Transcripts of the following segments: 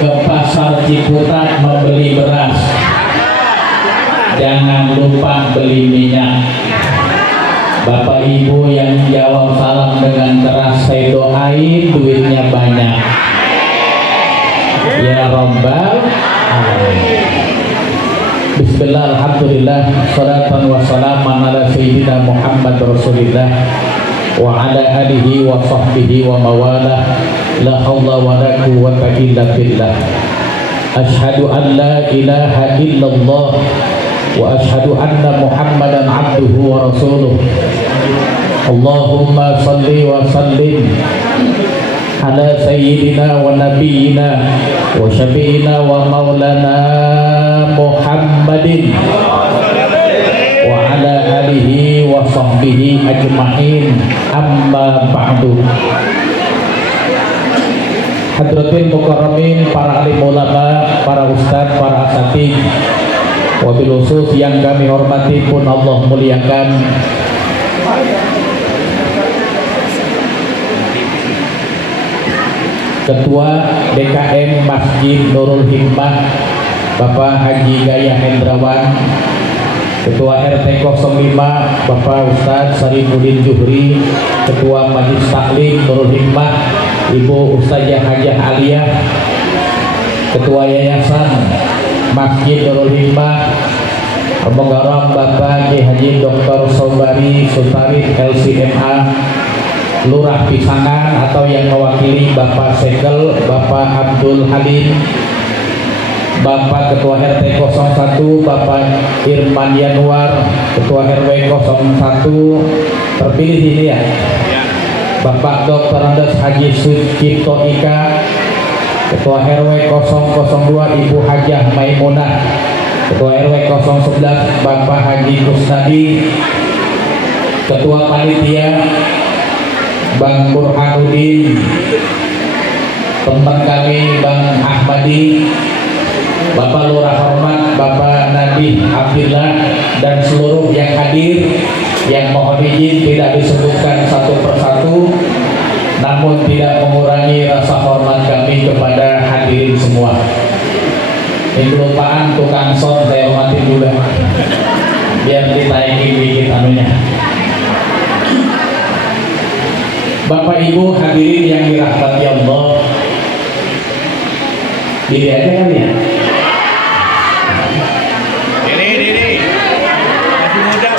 ke pasar Ciputat membeli beras, jangan lupa beli minyak. Bapak Ibu yang jawab salam dengan keras, saya doain duitnya banyak ya Rabbal alamin. Bismillah, alhamdulillah, salatan wa salaman ala sayyidina Muhammad Rasulillah wa ala alihi wa sahbihi wa mawalah, la hawla wa la quwwata illa billah. Ashhadu an la ilaha illallah wa ashhadu anna Muhammadan abduhu wa rasuluh. Allahumma salli wa sallim ala sayyidina wa nabiyyina wa syafi'ina wa maulana Muhammadin wa ala alihi wa sahbihi ajma'in, amma ba'du. Hadratin mukarramin, para alim ulama, para ustadz, para asatidz, wabil khusus yang kami hormati pun Allah muliakan, Ketua DKM Masjid Nurul Hikmah Bapak Haji Gaya Hendrawan, Ketua RT 05 Bapak Ustadz Sarifudin Juhri, Ketua Majelis Taklim Nurul Hikmah Ibu Ustazah Hajah Aliyah, Ketua Yayasan Masjid Nurul Hikmah Penggaram Bapak Haji Dr. Sobari Sutari LCMA Lurah Pisangan, atau yang mewakili Bapak Segel Bapak Abdul Halim, Bapak Ketua RT 01 Bapak Irman Yanuar, Ketua RW 01 terpilih ini ya, Bapak Dr. Andes Haji Sucipto Ika, Ketua RW 002 Ibu Hajah Maimunah, Ketua RW 011 Bapak Haji Kusnadi, Ketua Panitia Bang Burhanuddin, teman kami Bang Ahmadi, Bapak Lurah Hormat Bapak Nabi Abdillah, dan seluruh yang hadir yang mohon izin tidak disebutkan satu persatu, namun tidak mengurangi rasa hormat kami kepada hadirin semua. Ini kelupaan tukang son saya hormatin juga, biar ditaikin dikit anunya. Bapak Ibu hadirin yang dirahmati Allah, diri aja kali ya. Diri, masih muda.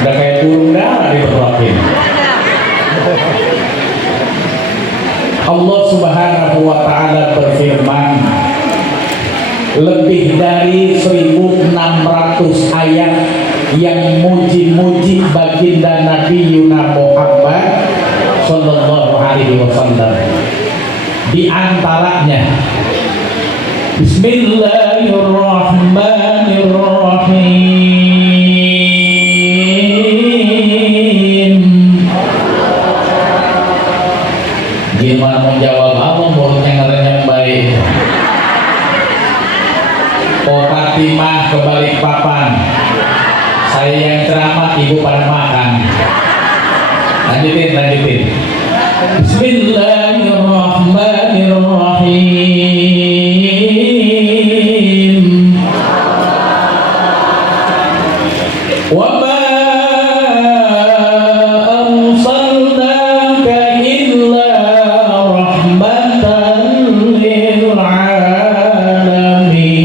Udah kayak burung darah diperhatiin. Allah Subhanahu wa Ta'ala berfirman, lebih dari 1600 ayat yang muji-muji baginda Nabi Yuna Muhammad Sallallahu Alaihi Wasallam. Di antaranya Bismillahirrahmanirrahim. Gimana mau jawab apa, mulutnya ngerenyam baik. Kota Timah ke Balikpapan, saya yang ceramah, ibu pada makan. Lanjutin. Bismillahirrahmanirrahim. Wa ma arsalnaka illa rahmatan lil alamin.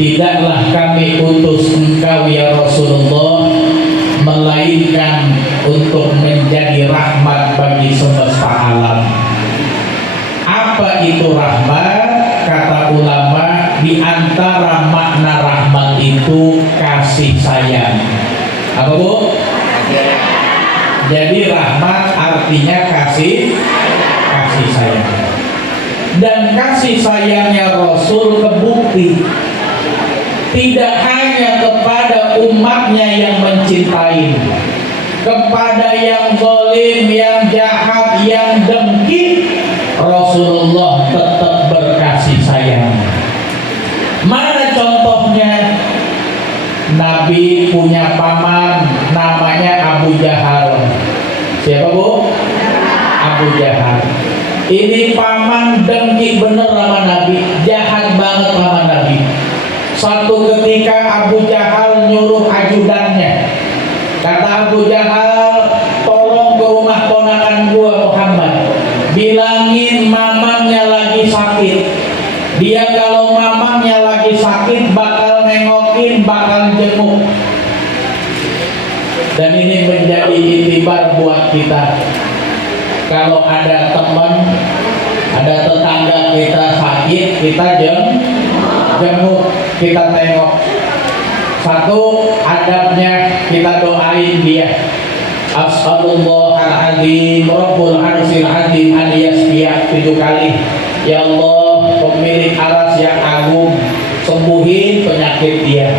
Tidaklah kami utus engkau ya Rasulullah melainkan untuk menjadi rahmat bagi semesta alam. Apa itu rahmat? Kata ulama, di antara makna rahmat itu kasih sayang. Apa Bu? Jadi rahmat artinya kasih sayang. Dan kasih sayangnya Rasul kebukti tidak hanya kepada umatnya yang mencintai, kepada yang zalim, yang jahat, yang dengki, Rasulullah tetap berkasih sayang. Mana contohnya? Nabi punya paman namanya Abu Jahal. Siapa Bu? Abu Jahal. Ini paman dengki bener sama Nabi, jahat banget sama Nabi. Suatu ketika Abu Jahal nyuruh ajudannya, kata Abu Jahal, tolong ke rumah ponakan gua Muhammad, bilangin mamangnya lagi sakit. Dia kalau mamangnya lagi sakit bakal nengokin, bakal jenguk. Dan ini menjadi itibar buat kita. Kalau ada teman, ada tetangga kita sakit, kita jenguk, kita tengok. Satu, adabnya kita doain dia. As'alullahal-azim Rabbul arsyil azim an yasfiya 7 kali. Ya Allah, pemilik aras yang agung, sembuhin penyakit dia.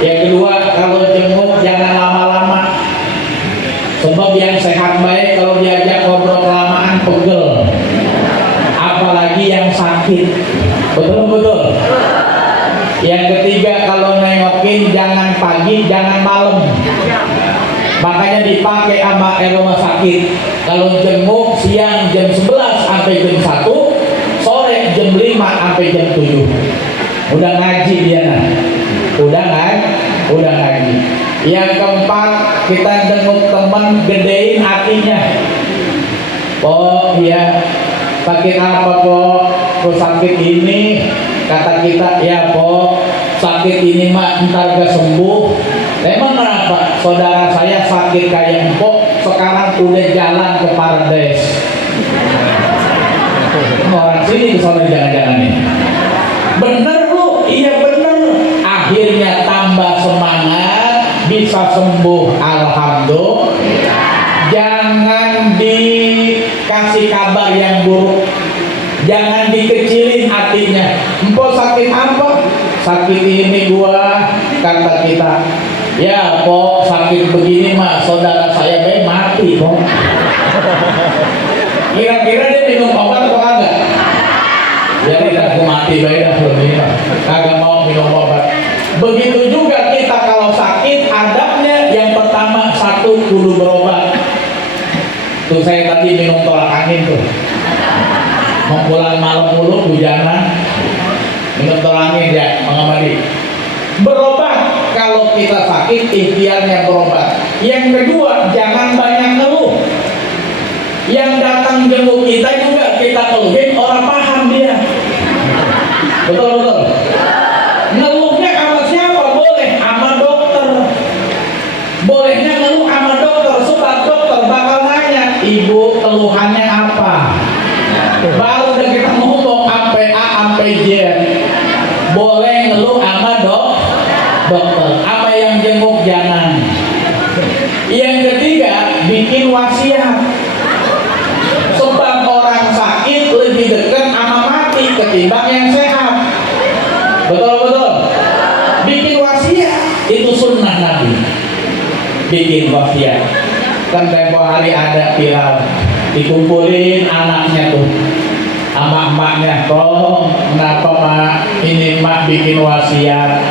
Yang kedua, kalau jenguk jangan lama-lama. Sebab yang sehat baik kalau diajak ngobrol kelamaan pegel. Apalagi yang sakit. Betul-betul. Yang ketiga, kalau nengokin jangan pagi, jangan malam. Makanya dipakai sama rumah sakit. Kalau jenguk siang jam 11 sampai jam 1, sore jam 5 sampai jam 7. Udah ngaji dia nah. Udah ngaji. Yang keempat, kita jenguk teman, gedein hatinya. Oh iya, sakit apa kok? Kok sakit ini? Kata kita, ya kok sakit ini mah ntar gak sembuh. Memang kenapa? Saudara saya sakit kayak empok, sekarang udah jalan ke Parades. Orang sini kesana jangan-jangan nih. Bener lu? Iya bener. Akhirnya tambah semangat, bisa sembuh, alhamdulillah. Jangan dikasih kabar yang buruk, jangan dikecilin hatinya. Empok sakit apa? Sakit ini gua, kata kita. Ya kok sakit begini mah saudara saya mati kok. Kira-kira dia minum obat atau kagak? Jadi aku mati baik dah begini, kagak mau minum obat. Begitu juga kita kalau sakit, adabnya yang pertama, satu, kudu berobat. Tuh saya tadi minum tolak angin tuh. Mau pulang malam mulu hujanan, minum tolak angin ya, mengamali. Berobat. Kalau kita sakit, ikhtiarnya berobat. Yang kedua, jangan banyak ngeluh. Yang datang jenguk kita juga kita ngeluhin, orang paham dia. Betul-betul. Ngeluhnya sama siapa? Boleh sama dokter. Bolehnya ngeluh sama dokter, sebab dokter bakal nanya, ibu keluhannya apa? Baru udah kita ngomong sampai A sampai Z. Boleh ngeluh sama dokter, apa yang jenguk jangan. Yang ketiga, bikin wasiat. Sebab orang sakit lebih dekat sama mati ketimbang yang sehat. Betul-betul. Bikin wasiat itu sunnah Nabi. Bikin wasiat. Kan tempo hari ada viral, dikumpulin anaknya tuh sama emaknya, tolong kenapa mak ini mak bikin wasiat.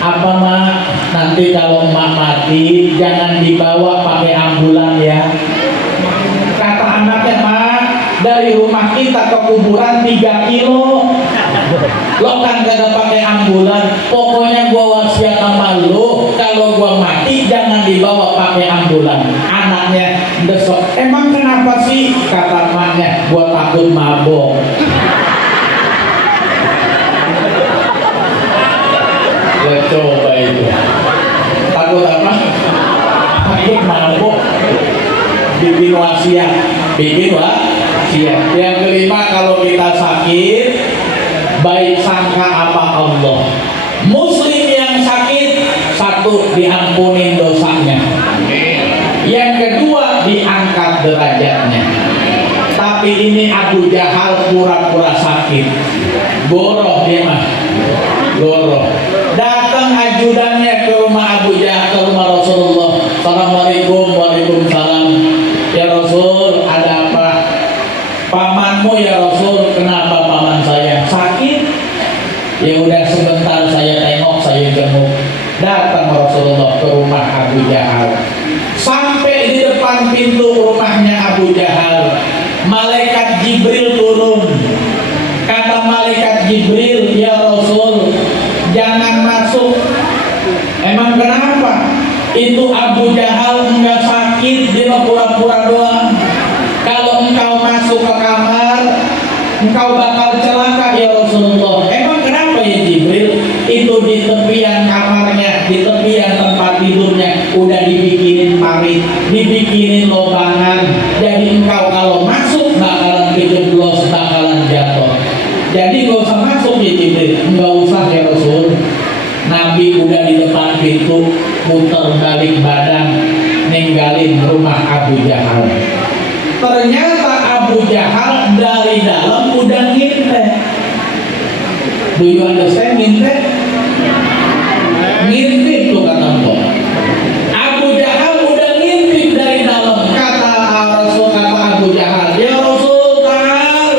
Apa mak, nanti kalau mak mati jangan dibawa pakai ambulan ya. Kata anaknya, mak dari rumah kita ke kuburan 3 kilo. Lo kan kagak pakai ambulan. Pokoknya gua wasiat sama lo, kalau gua mati jangan dibawa pakai ambulan. Anaknya besok, emang kenapa sih? Kata maknya, gua takut mabok. Coba itu takut apa? Takut mabuk. Bikin wasiat. Yang kelima, kalau kita sakit, baik sangka apa Allah. Muslim yang sakit, satu, diampunin dosanya. Yang kedua, diangkat derajatnya. Tapi ini Abu Jahal pura-pura sakit. Goroh dia mah. Goroh. Datang ajudannya ke rumah Abu Jahal, ke rumah Rasulullah. Assalamualaikum, waalaikumsalam. Ya Rasul, ada apa? Pamanmu ya Rasul. Kenapa paman saya sakit? Ya udah sebentar saya tengok, saya jenguk. Datang Rasulullah ke rumah Abu Abu Jahal. Sampai di depan pintu rumahnya Abu Jahal, malaikat Jibril turun. Kata malaikat Jibril, ya Rasul, jangan masuk. Emang kenapa? Itu Abu Jahal enggak sakit, dia pura-pura doang. Kalau engkau masuk ke kamar, engkau bakal celaka ya Rasulullah. Emang kenapa ya Jibril? Itu di tepian kamarnya, di tepian tempat tidurnya udah dibikinin parit, dibikinin lobangan. Jadi engkau kalau masuk bakalan kejeblos, bakalan jatuh. Jadi gak usah masuk ya Jibril, enggak usah ya Rasul. Nabi udah di depan pintu, muter balik badan, ninggalin rumah Abu Jahal. Ternyata Abu Jahal dari dalam udah ngintip. Do you understand ngintip? Ngintip tuh kata Allah. Abu Jahal udah ngintip dari dalam. Kata Rasul, kata Abu Jahal, ya Rasul, tahal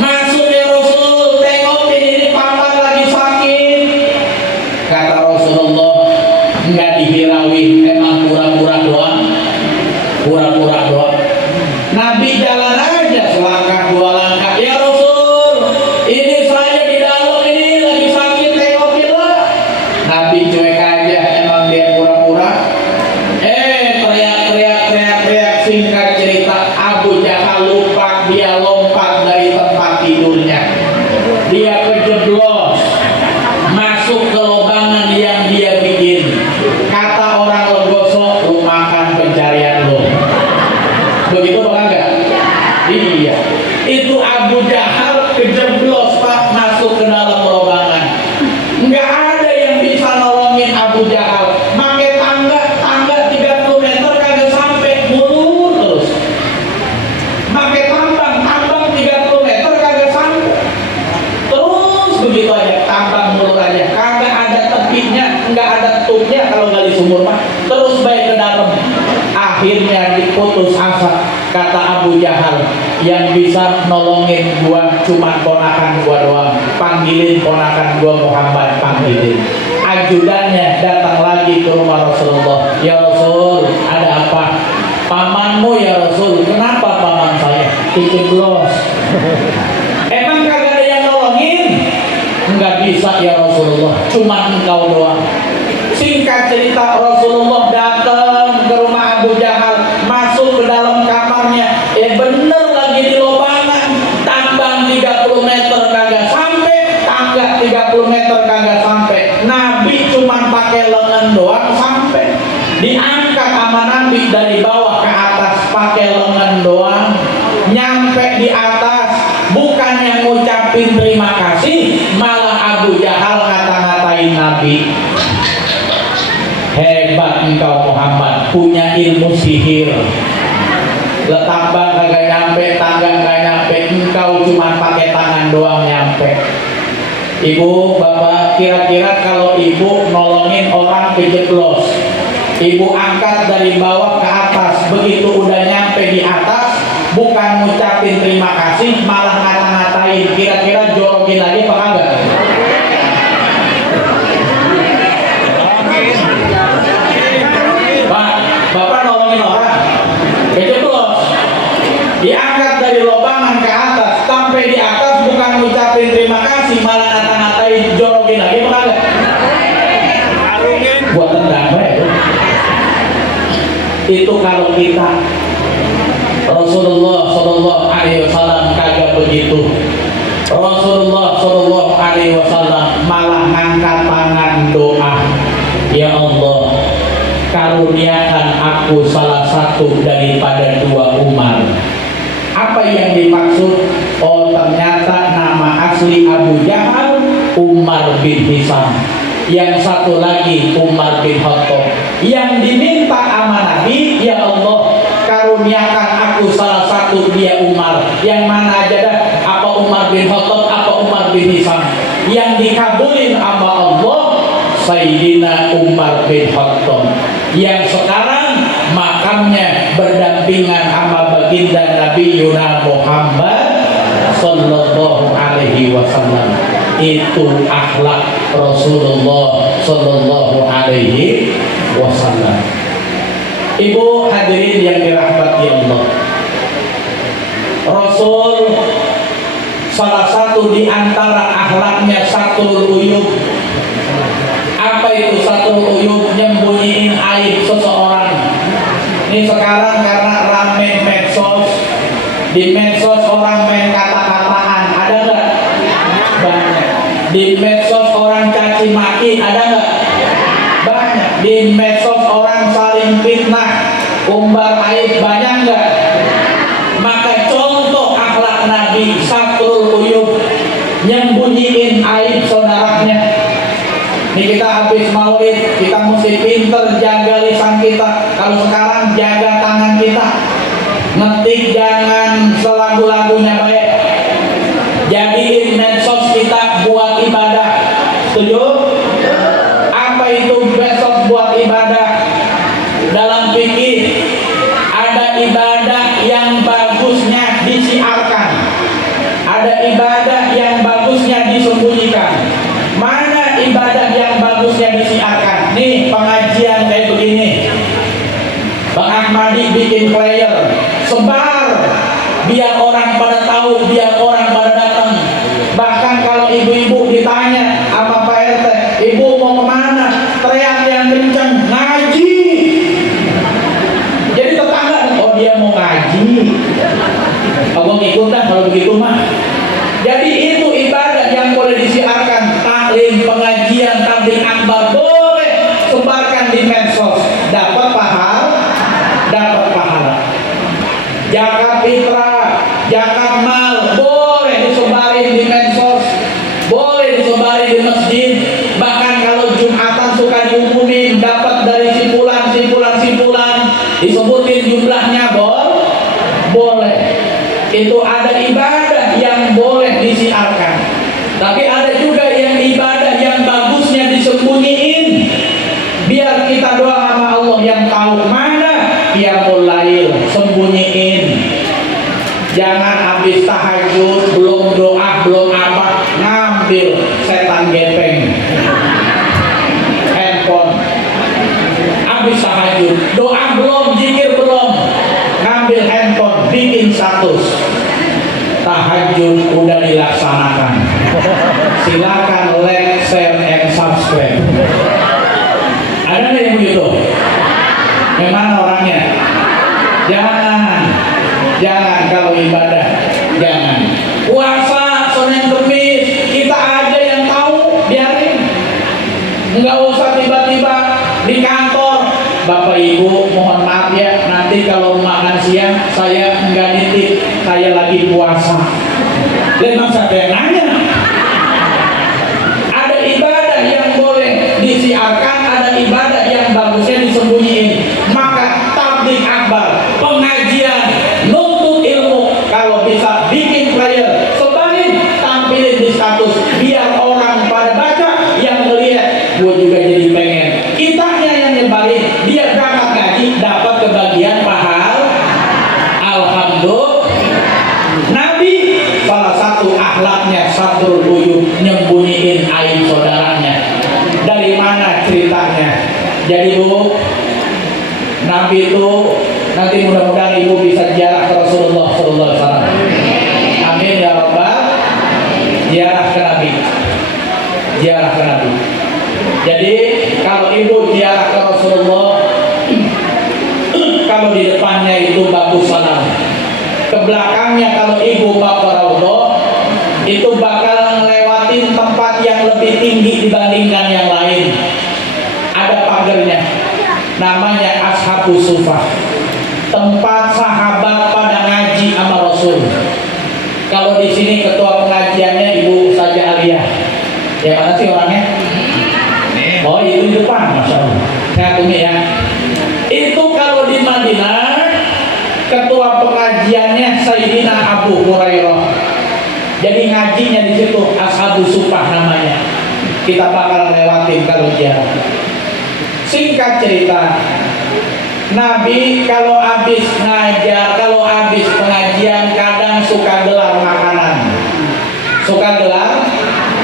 masuk ya Rasul, tengok ini paman lagi sakit. Kata Rasulullah, enggak dihirauin, emang pura-pura doang, pura-pura doang. Nabi jalan aja selangkah dua langkah, ya Rasul, ini saya di dalam ini lagi sakit, tengokinlah. Nabi cuek aja, emang dia pura-pura. Teriak, singkat cerita, Abu Jahal lupa, dia lompat dari tempat tidurnya, dia kejeblos masuk ke lobangan yang dia bikin. Kata orang Legoso, lu makan pencarian lu. Begitu Pak enggak? Iya. Itu Abu Jahal kejeblos Pak, masuk ke dalam lobangan. Enggak ada yang bisa nolongin Abu Jahal. Pakai tangga 30 meter kagak sampai, mulur terus. Pakai tambang 30 meter kagak sampai. Terus begitu aja, tambang mulur aja. Kagak ada tepinya, enggak ada tutnya kalau gali sumur Pak. Terus baik ke dalam. Akhirnya diputus asa. Kata Abu Jahal, yang bisa nolongin gua cuma ponakan gua doang. Panggilin ponakan gua Muhammad, panggilin. Ajudannya datang lagi ke rumah Rasulullah. Ya Rasul, ada apa? Pamanmu ya Rasul. Kenapa paman saya? Kejeblos. Emang kagak ada yang nolongin? Enggak bisa ya Rasulullah, cuma engkau doang. Singkat cerita, Rasulullah datang ke rumah Abu Jahal, masuk ke dalam kamarnya. Bener lagi di lobangan, tambang 30 meter kagak sampai, tangga 30 meter kagak sampai. Nabi cuma pakai lengan doang sampai. Diangkat sama Nabi dari bawah ke atas pakai lengan doang, nyampe di atas. Bukannya ngucapin terima kasih, malah Abu Jahal ngata-ngatain Nabi. Hebat engkau Muhammad, punya ilmu sihir. Letambang kagak nyampe, tangga kagak nyampe, engkau cuma pakai tangan doang nyampe. Ibu, bapak, kira-kira kalau ibu nolongin orang kejeblos, ibu angkat dari bawah ke atas, begitu udah nyampe di atas, bukan ngucapin terima kasih, malah ngata-ngatain, kira-kira jorokin lagi apa kagak? Bapak nolongin orang kejeblos, diangkat dari lobangan ke atas, sampai di atas bukan ngucapin terima kasih, malah ngata-ngatain, jorokin lagi apa kagak? Buat tendang itu. Itu kalau kita. Rasulullah Shallallahu Alaihi Wasallam kagak begitu. Rasulullah Shallallahu Alaihi Wasallam malah ngangkat tangan doa, ya Allah, karuniakan aku salah satu daripada dua Umar. Apa yang dimaksud? Oh, ternyata nama asli Abu Jahal Umar bin Hisam. Yang satu lagi Umar bin Khattab. Yang diminta sama Nabi, ya Allah, karuniakan aku salah satu dia Umar. Yang mana aja dah, apa Umar bin Khattab, apa Umar bin Hisam. Yang dikabulin sama Allah, Sayyidina Umar bin Khattab. Yang sekarang makamnya berdampingan sama baginda Nabi Yuna Muhammad Sallallahu Alaihi Wasallam. Itu akhlak Rasulullah Sallallahu Alaihi wasallam. Ibu hadirin yang dirahmati Allah, Rasul salah satu di antara akhlaknya satrul uyub. Apa itu satrul uyub? Nyembunyiin aib seseorang. Ini sekarang karena rame medsos, di medsos orang main kata-kataan, ada nggak? Banyak. Di medsos orang caci maki, ada nggak? Banyak. Di medsos orang saling fitnah, umbar aib, banyak nggak? Maka contoh akhlak Nabi satrul uyub, nyembunyiin aib saudaranya. Ini kita habis maulid, kita mesti pinter jaga lisan kita. Kalau sekarang jaga tangan kita, ngetik jangan selagu-lagunya baik. Jadiin medsos kita buat ibadah. Setuju? Apa itu medsos buat ibadah? Dalam fikih ada ibadah yang bagusnya disiarkan, ada ibadah yang bagusnya disembunyikan. Mana ibadah yang bagusnya disiarkan? Nih pengajian kayak begini, Bang Ahmadi bikin flyer, sebar biar orang pada tahu, biar orang pada datang. Bahkan kalau ibu-ibu ditanya sama Pak RT, ibu mau kemana? Teriak yang kencang, ngaji. Jadi tetangga, oh dia mau ngaji, abang ikut dah kalau begitu mah. Jadi itu ibadah yang boleh disiarkan, taklim, pengajian, tabligh akbar, boleh sebarkan di medsos, dapat pahala, dapat pahala. Zakat fitrah, zakat mal, boleh disebarin di medsos, boleh disebarin di masjid. Bahkan kalau Jumatan suka diumumin, dapat dari simpulan, disebutin jumlahnya, boleh. Itu ada ibadah yang boleh disiarkan. Tapi ada juga yang ibadah yang bagusnya disembunyiin, biar kita doa sama Allah yang tahu. Mana qiyamul lail, sembunyiin. Jangan habis tahajud belum doa belum apa, ngambil setan gepeng handphone. Habis tahajud doa belum, zikir belum, ngambil handphone bikin status. Tahajud udah dilaksanakan, silakan like, share, and subscribe. Ada nggak yang begitu? Yang mana orangnya? Jangan kalau ibadah, jangan. Puasa Senin Kemis, kita aja yang tahu, biarin. Nggak usah tiba-tiba di kantor, Bapak Ibu mohon maaf ya, nanti kalau makan siang saya nggak nitip, saya lagi puasa. Memang siapa yang nanya? Ada ibadah yang boleh disiarkan, ada ibadah yang bagusnya disembunyiin. Maka tabligh akbar, pengajian, nuntut ilmu, kalau bisa bikin flyer, sebarin, tampilin di status, biar orang pada baca, yang melihat, gue juga jadi pengen. Kitanya yang nyebarin, dia berangkat ngaji, dapat kebagian pahala. Alhamdulillah. Nabi salah satu akhlaknya satrul uyub, nyembunyiin aib saudaranya. Dari mana ceritanya? Jadi Bu, Nabi itu nanti mudah-mudahan Ibu bisa ziarah ke Rasulullah SAW. Amin ya Rabbal. Ziarah ke Nabi. Ziarah ke Nabi. Jadi kalau Ibu ziarah ke Rasulullah, kalau di depannya itu bagus salam, ke belakangnya kalau Ibu bawa raudhah, itu bakal ngelewatin tempat yang lebih tinggi dibandingkan yang lain. Ada pagernya, namanya Ashabus Suffah, tempat sahabat pada ngaji sama Rasul. Kalau di sini ketua pengajiannya Ibu Saja Aliyah. Ya mana sih orangnya? Oh itu di depan, Masya Allah. Saya tunggu ya. Itu kalau di Madinah, ketua pengajiannya Sayyidina Abu Hurairah. Jadi ngajinya di situ Ashabus Suffah namanya. Kita bakal lewatin kalau ziarah. Singkat cerita, Nabi kalau habis ngajar, kalau habis pengajian kadang suka gelar makanan. Suka gelar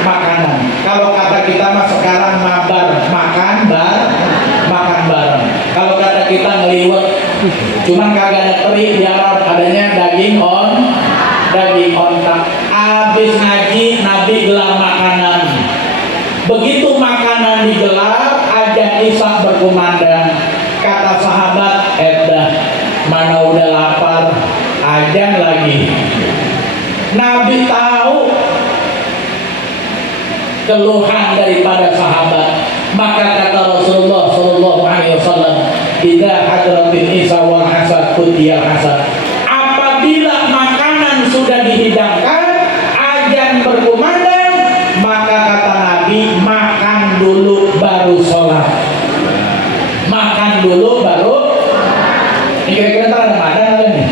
makanan. Kalau kata kita mah sekarang mabar, makan bareng. Cuman kagak ada teri di Arab, adanya daging ontak. Habis ngaji Nabi gelar makanan. Begitu makanan digelar, ajan isya berkumandang. Kata sahabat, mana udah lapar, ajan lagi. Nabi tahu keluhan daripada sahabat, maka kata Rasulullah Shallallahu Alaihi Wasallam, "Idza hadratil isya wal hasad qutiyal hasad." Apabila makanan sudah dihidangkan, ajan berkumandang, maka kata Nabi, makan dulu baru sholat. Makan dulu baru. Ini kira-kira ntar ada madan apa nih?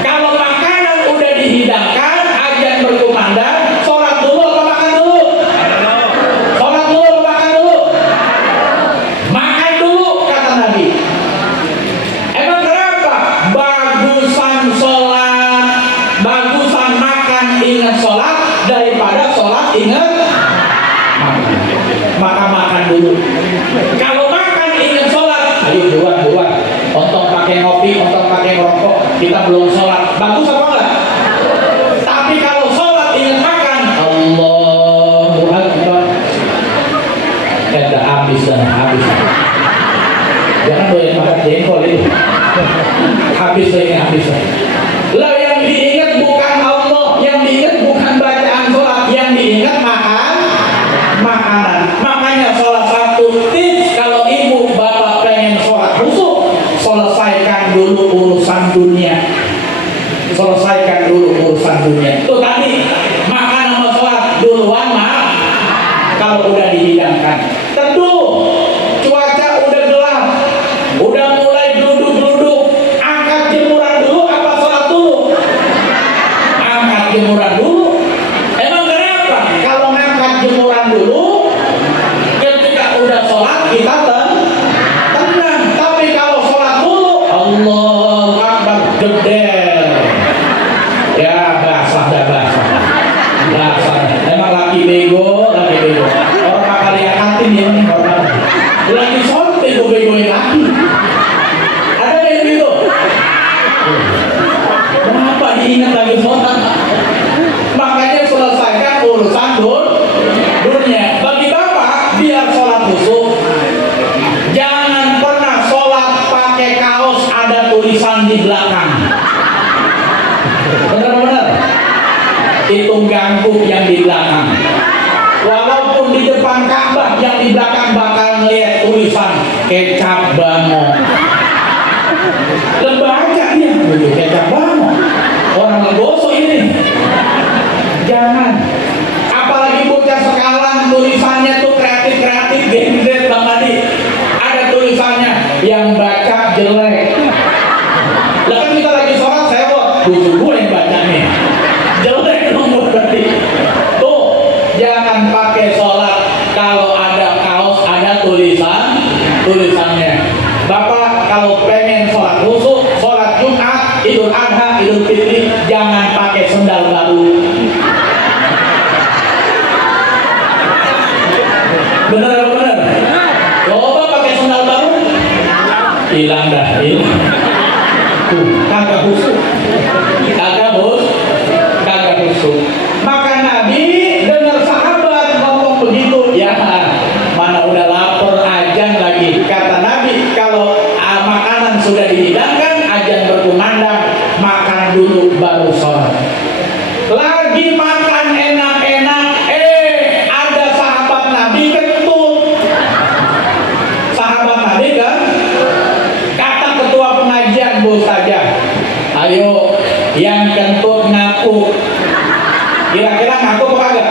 Kalau makanan udah dihidangkan, ajan berkumandang, sholat dulu atau makan dulu? Sholat dulu atau makan dulu? Makan dulu, kata Nabi. Emang kenapa? Bagusan sholat, bagusan makan ingat sholat daripada sholat ingat makan. Maka makan dulu. Kalau makan ingat sholat, ayo buruan. Ontong pakai ngopi, ontong pakai ngerokok, kita belum sholat. Bagus apa enggak? Tapi kalau sholat ingat makan, Allahu Akbar. Habis. Jangan doyan makan jengkol itu. Habis. Lah yang diingat bukan Allah, yang diingat bukan bacaan sholat, yang diingat makanan. Makanya salah satu tips kalau ibu bapak pengen sholat khusyuk, selesaikan dulu urusan dunia. Itu tadi makan sama sholat duluan kalau udah dihidangkan. Tentu cuaca udah gelap, udah mulai geluduk-geluduk, angkat jemuran dulu apa sholat dulu? Angkat jemuran dulu. Emang kenapa? Kalau ngangkat jemuran dulu, ketika udah sholat kita tenang. Tapi kalau sholat dulu, Allahu Akbar, jeder. Ya basah. Emang laki bego. Orang bakal liatin ya nih orang. Lagi sholat bego-begoin laki. Ada bego. Kenapa diingat lagi sholat? Makanya selesaikan urusan dunia. Bagi bapak biar sholat khusyuk, jangan pernah sholat pakai kaos ada tulisan di belakang. Benar-benar itu ganggu yang di belakang. Walaupun di depan Ka'bah, yang di belakang bakal ngeliat tulisan kecap bango. Lembaga dia, kecap bango. Orang legosok ini. Jangan. Apalagi bocah sekarang tulisannya tuh kreatif, gendet Bang Adi. Ada tulisannya yang baca jelek. Lah kan kita lagi sholat sewot, butuh gue yang baca nih. Jelek nomor berarti. Tuh, jangan pakai sholat kalau ada kaos ada tulisannya. Bapak kalau pengen sholat khusyuk, sholat Jumat, Idul Adha, Idul Fitri, jangan pakai sendal baru. Bener. Coba pakai sendal baru, hilang. Kagak khusyuk. Maka Nabi dengar sahabat ngomong begitu, ya mana udah lapar, ajan lagi. Kata Nabi, kalau makanan sudah dihidangkan, ajan berkumandang, makan dulu baru sholat. Lagi makan enak-enak, ada sahabat Nabi kentut. Sahabat Nabi kan, kata ketua pengajian, Bu Ustazah, ayo yang kentut ngaku. Kira-kira ngaku apa kagak?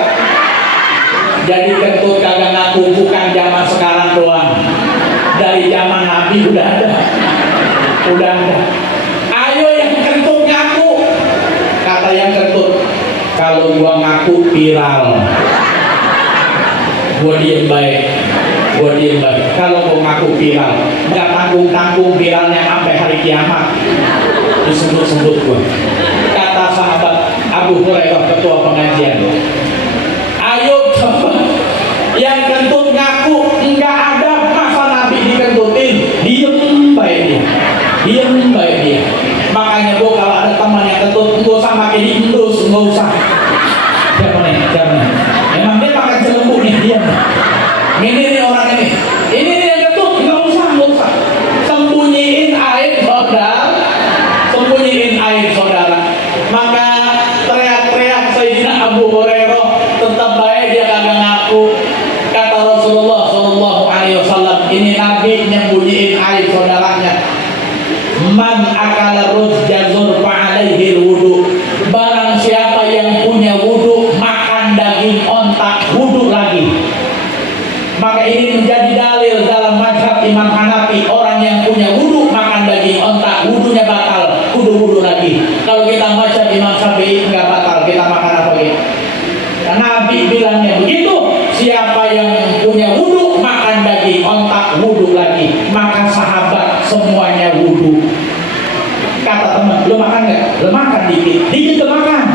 Jadi kentut kagak ngaku bukan zaman sekarang doang. Dari zaman Nabi udah ada. Ayo yang kentut ngaku. Kata yang kentut, kalau gua ngaku viral, gua diem baik. Kalau gua ngaku viral, nggak tanggung viralnya sampai hari kiamat. Disebut-sebut gua. Kata sahabat Abu Hurairah, ketua pengajian, ayo coba yang kentut ngaku, nggak ada masa Nabi ini Nabi nyembunyiin aib saudaranya. Man akala ruz jazur fa'alaihi wudu. Barang siapa yang punya wudu makan daging onta wudu lagi. Maka ini menjadi dalil dalam mazhab Imam Hanafi, orang yang punya wudu makan daging onta wudunya batal, wudu lagi. Kalau kita mazhab Imam Syafi'i enggak batal, kita makan apa gitu. Nabi bilangnya begitu, siapa yang punya wudu makan daging onta wudu lagi. Maka sahabat semuanya wudu. Kata teman, lo makan nggak? Lo makan dikit lo makan.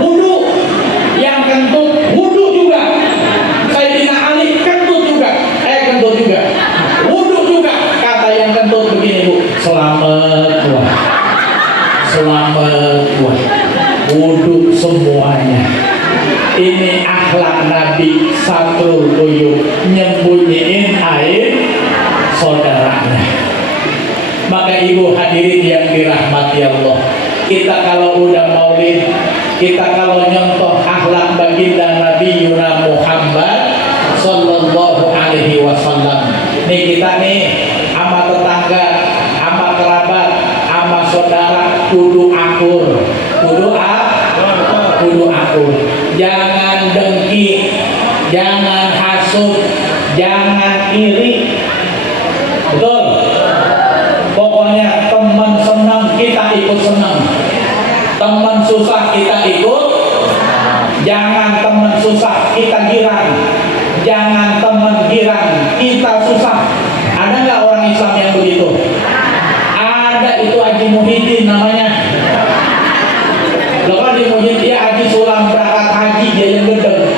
Wudu, yang kentut wudu juga. Sayyidina Ali kentut juga, wudu juga. Kata yang kentut begini bu, selamat buah, wudu semuanya. Ini akhlak Nabi Satrul Uyub, nyembunyiin aib saudaranya. Maka ibu hadirin yang dirahmati Allah, kita kalau udah maulid, kita kalau nyontoh akhlak baginda Nabi Yuna Muhammad Sallallahu Alaihi Wasallam. Nih kita nih sama tetangga, sama kerabat, sama saudara kudu akur, kudu akur. Jangan dengki, jangan hasut, jangan iri. Betul? Pokoknya teman senang kita ikut senang, teman susah kita ikut. Jangan teman susah kita girang, jangan teman girang kita susah. Ada nggak orang Islam yang begitu? Ada, itu Haji Muhyiddin namanya. Loh, Haji Muhyiddin dia Haji Sulam berangkat haji dia yang gedeng,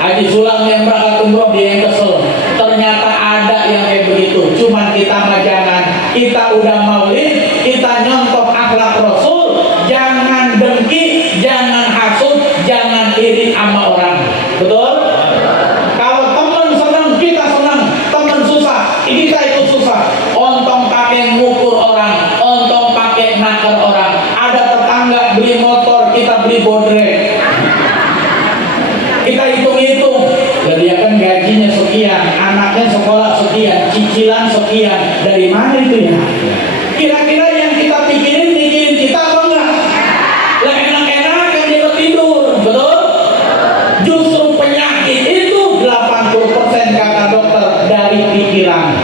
Haji Sulam yang berangkat umroh dia yang kesel. Ternyata ada yang kayak begitu. Cuman kita mah jangan. Kita udah maulid, kita nyontoh akhlak Rasul. Jangan dengki, jangan hasut, jangan iri sama orang. Betul? Kalau teman senang, kita senang. Teman susah, kita ikut susah. Ontong pakai ngukur orang, ontong pakai nakar orang. Ada tetangga beli motor, kita beli bodrek. Kita hitung-hitung, dia kan gajinya sekian, anaknya sekolah sekian, cicilan sekian. Dari mana itu ya? Kira-kira yang kita pikirin kita apa enggak? Lah enak-enakan dia tidur, betul? Justru penyakit itu 80% kata dokter dari pikiran.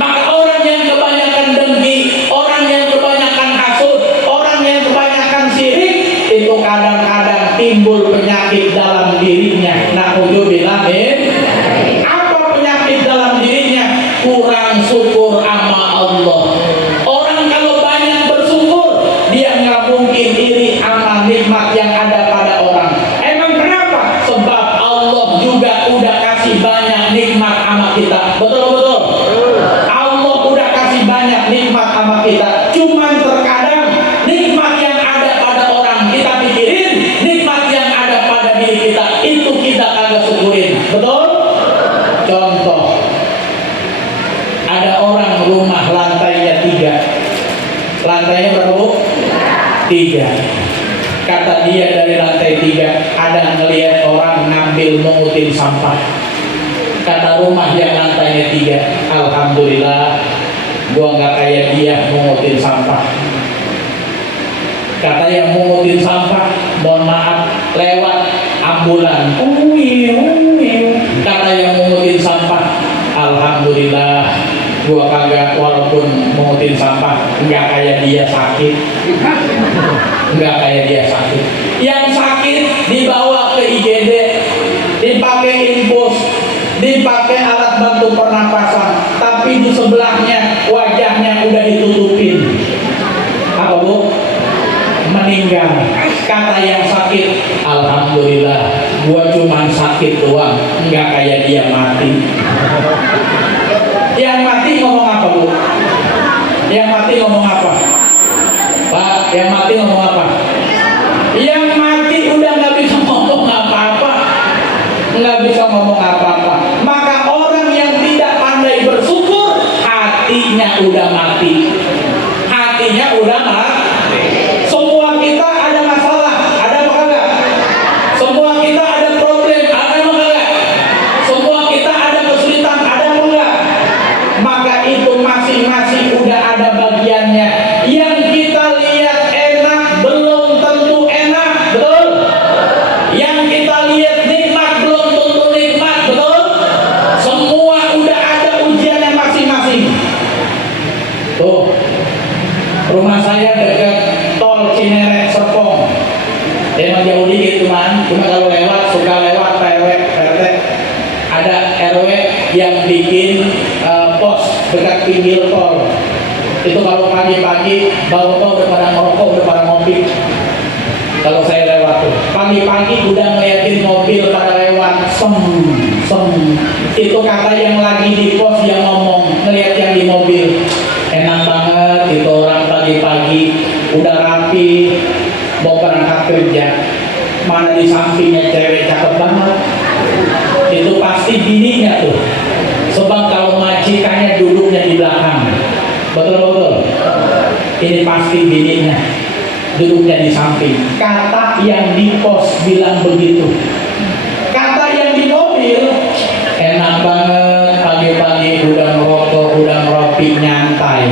Maka orang yang kebanyakan dengki, orang yang kebanyakan hasut, orang yang kebanyakan sirik, itu kadang-kadang timbul penyakit dalam dirinya. Na'udzubillah min. Apa penyakit dalam dirinya? Kurang syukur sama Allah. Orang kalau banyak bersyukur, dia nggak mungkin iri sama nikmat yang ada pada orang. Emang kenapa? Sebab Allah juga udah kasih banyak nikmat sama kita. Betul? Allah udah kasih banyak nikmat sama kita. Cuman terkadang nikmat yang ada pada orang kita pikirin, nikmat yang ada pada diri kita itu kita kagak syukurin. Betul? Contoh, ada orang rumah lantainya 3. Lantainya berapa bu? 3. Kata dia dari lantai 3 ada ngelihat orang ngambil mengutin sampah. Kata rumah yang lantainya 3, alhamdulillah gua nggak kayak dia mengutin sampah. Kata yang mengutin sampah, mohon maaf, lewat ambulan. Kata yang mengutin sampah, alhamdulillah gua kagak, walaupun mengutin sampah nggak kayak dia sakit. Yang sakit dibawa ke IGD, dipakai infus, dipakai alat bantu pernapasan, tapi di sebelahnya wajahnya udah ditutupin. Apa bu? Meninggal. Kata yang sakit, alhamdulillah gua cuman sakit doang, nggak kayak dia mati. Yang mati ngomong apa bu? Yang mati ngomong apa? Pak, yang mati ngomong apa? Yang mati udah nggak bisa ngomong apa-apa, nggak bisa ngomong apa-apa. Maka orang yang tidak pandai bersyukur, hatinya udah mati. Hatinya udah mati. Semua kita ada masalah, ada apa enggak? Semua kita ada problem, ada apa enggak? Semua kita ada kesulitan, ada apa enggak? Tuh, rumah saya dekat tol Cinere Serpong. Emang jauh dikit cuma kalau lewat suka lewat RW RT. Ada RW yang bikin pos dekat pinggir tol. Itu kalau pagi-pagi bawa tol udah pada ngerokok, udah pada ngopi. Kalau saya lewat tuh pagi-pagi udah ngeliatin mobil pada lewat, sem. Itu kata yang lagi di pos yang ngomong, ngeliat yang di mobil, enak banget itu orang pagi-pagi udah rapi mau berangkat kerja, mana di sampingnya cewek cakep banget. Itu pasti bininya tuh, sebab kalau majikannya duduknya di belakang. Betul. Ini pasti bininya duduknya di samping. Kata yang di pos bilang begitu. Kata yang di mobil, enak banget pagi-pagi udah ngerokok, udah ngeropi nyantai.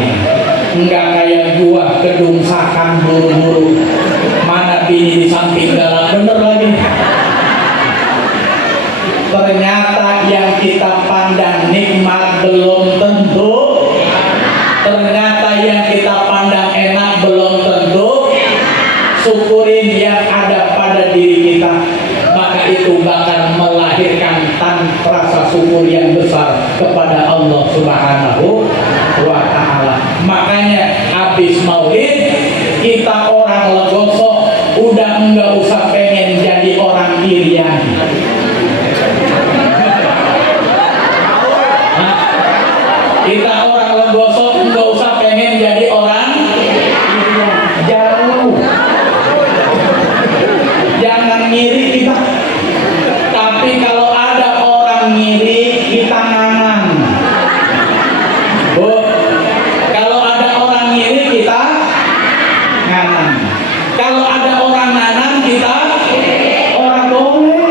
Enggak kayak gua kedungsakan buru-buru. Mana bini di samping galak bener lagi. Ternyata yang kita pandang nikmat belum tentu. Ternyata yang kita pandang enak belum tentu. Syukurin yang ada pada diri kita, maka itu bakal melahirkan rasa syukur yang besar kepada Allah Subhanahu wa Ta'ala. Makanya habis maulid kita orang Legoso udah enggak usah pengen jadi orang irian. Kita orang Legoso enggak usah pengen jadi orang irian. Jauh. Jangan ngiri kita. Tapi kalau ada orang ngiri, kita nganan. Bu, kalau ada orang ngiri, kita nganan. Kalau ada orang nganan, kita orang boleh.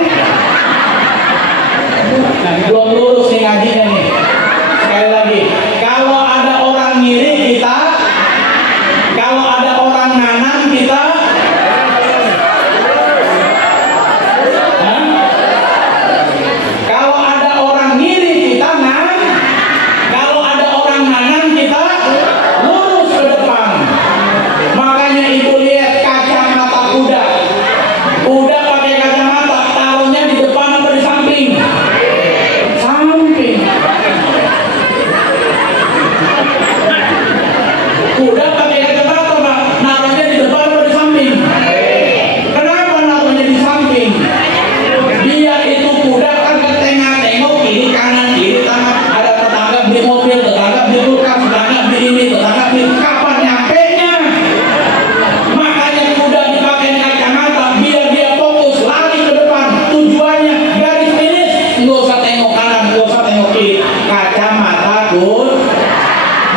Belum lurus nih ngajinya nih. Sekali lagi, kalau ada orang ngiri, kita. Kalau ada orang nganan, kita. Kalau ada orang ngiri kita kalau ada orang nanan kita lurus ke depan. Makanya ibu lihat kacamata kuda. Kuda pakai kacamata, taruhnya di depan atau di samping? Samping. Kuda pakai kacamata, Pak. Naruhnya di depan atau di samping? Kenapa naruhnya di samping? Dia itu kuda kan tengok kiri kanan kiri kanan, ada tetangga beli mobil, tetangga beli kulkas, tetangga beli ini, tetangga beli, kapan nyampe nya? Makanya kuda dipakai kacamata biar dia fokus lari ke depan, tujuannya garis finish. Nggak usah tengok kanan, nggak usah tengok kiri, kacamata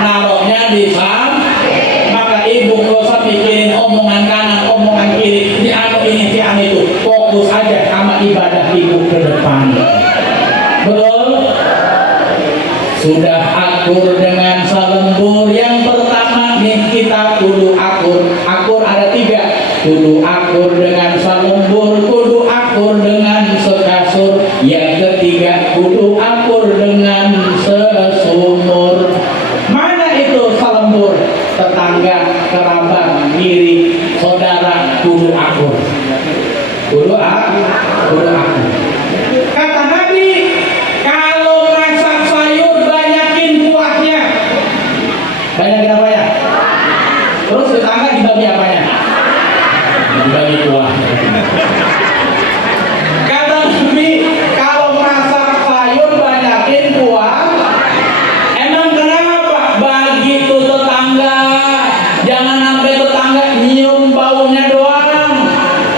naruhnya di samping. Maka ibu nggak usah pikirin omongan kanan, omongan kiri, di anu ini, di anu itu, fokus aja sama ibadah ibu ke depan. Betul? Sudah akur dengan salembur. Yang pertama nih kita kudu akur. Akur ada 3. Kudu akur dengan salembur, kudu akur dengan sekasur. Yang ketiga kudu akur dengan sesumur. Mana itu salembur? Tetangga, kerabat, ngiri, saudara kudu akur. Kudu akur. Kata Nabi, kalau masak sayur banyakin kuahnya. Banyakin apanya? Terus tetangga dibagi apanya? Dibagi kuah. Kata Nabi, kalau masak sayur banyakin kuah. Emang kenapa? Bagi tuh tetangga. Jangan sampai tetangga nyium baunya doang.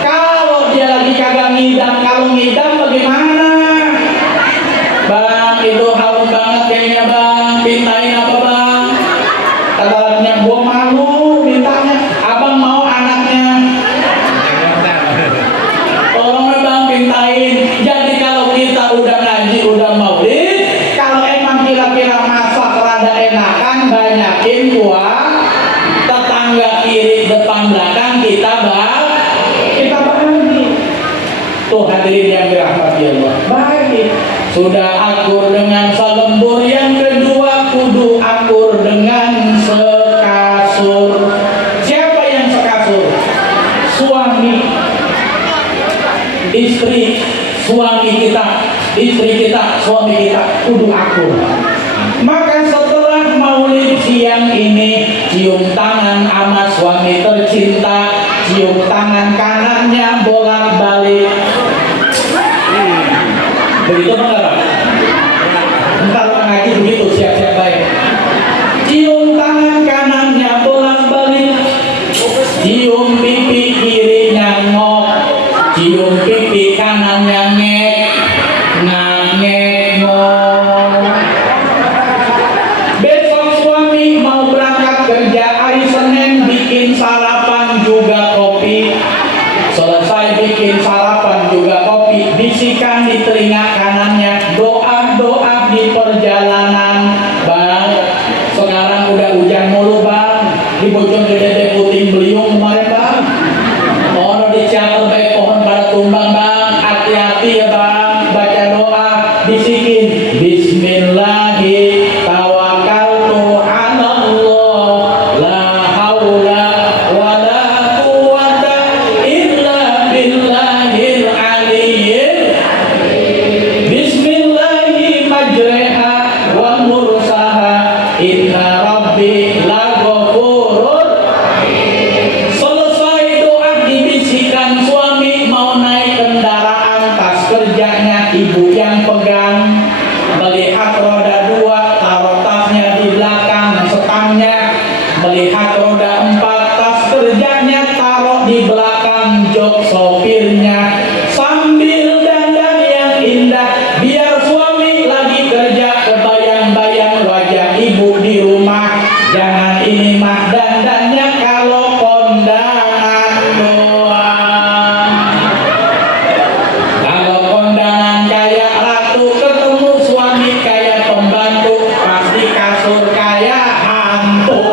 Kalau dia lagi kagak ngidam, kalau ngidam bagaimana? Bang, itu harum banget kayaknya bang. Pintain apa bang? Katanya gua malu mintanya. Abang mau anaknya. Tolong bang pintain. Jadi kalau kita udah ngaji, udah maulid, kalau emang kira-kira masak rada enakan, banyakin kuah. Tetangga kiri depan belakang kita bagi. Tuh hadirin yang dirahmati Allah. Baik. Sudah akur dengan salembur. Yang kedua kudu akur dengan suami kita kudu akur. Maka setelah maulid siang ini, cium tangan sama suami tercinta, cium tangan kanannya bolak-balik. Begitu enggak? Entar ngaji begitu, siap-siap baik. Cium tangan kanannya bolak-balik, cium pipi kirinya ngok, cium pipi kanannya ngek, ngangek ngok. Besok suami mau berangkat kerja hari Senin, bikin sarapan juga kopi. Selesai bikin sarapan juga kopi, bisikan di telinga kanannya, doa-doa di perjalanan. Bang, sekarang udah hujan mulu bang, di Bojonggede puting beliung kemarin bang. Ono di Ciater baik pohon pada tumbang bang, hati-hati ya bang, baca doa, bisikin Bismillahi tawakkaltu ala Allah, la haula wa la quwata illa billahil aliyyil. Bismillahi majreha wa mursaha, inna rabbi laghafurur. Selesai doa dibisikkan suami mau naik kendaraan, tas kerjanya ibu yang pegang. Melihat roda 2, taruh tasnya di belakang stangnya. Melihat roda 4, tas kerjanya taruh di belakang jok sopirnya. Sambil dandan yang indah, biar suami lagi kerja kebayang-bayang wajah ibu di rumah. Jangan ini mah dandannya kalau kondangan doang. Kalau kondangan kayak ratu, ketemu suami kayak pembantu, pas di kasur kayak hantu.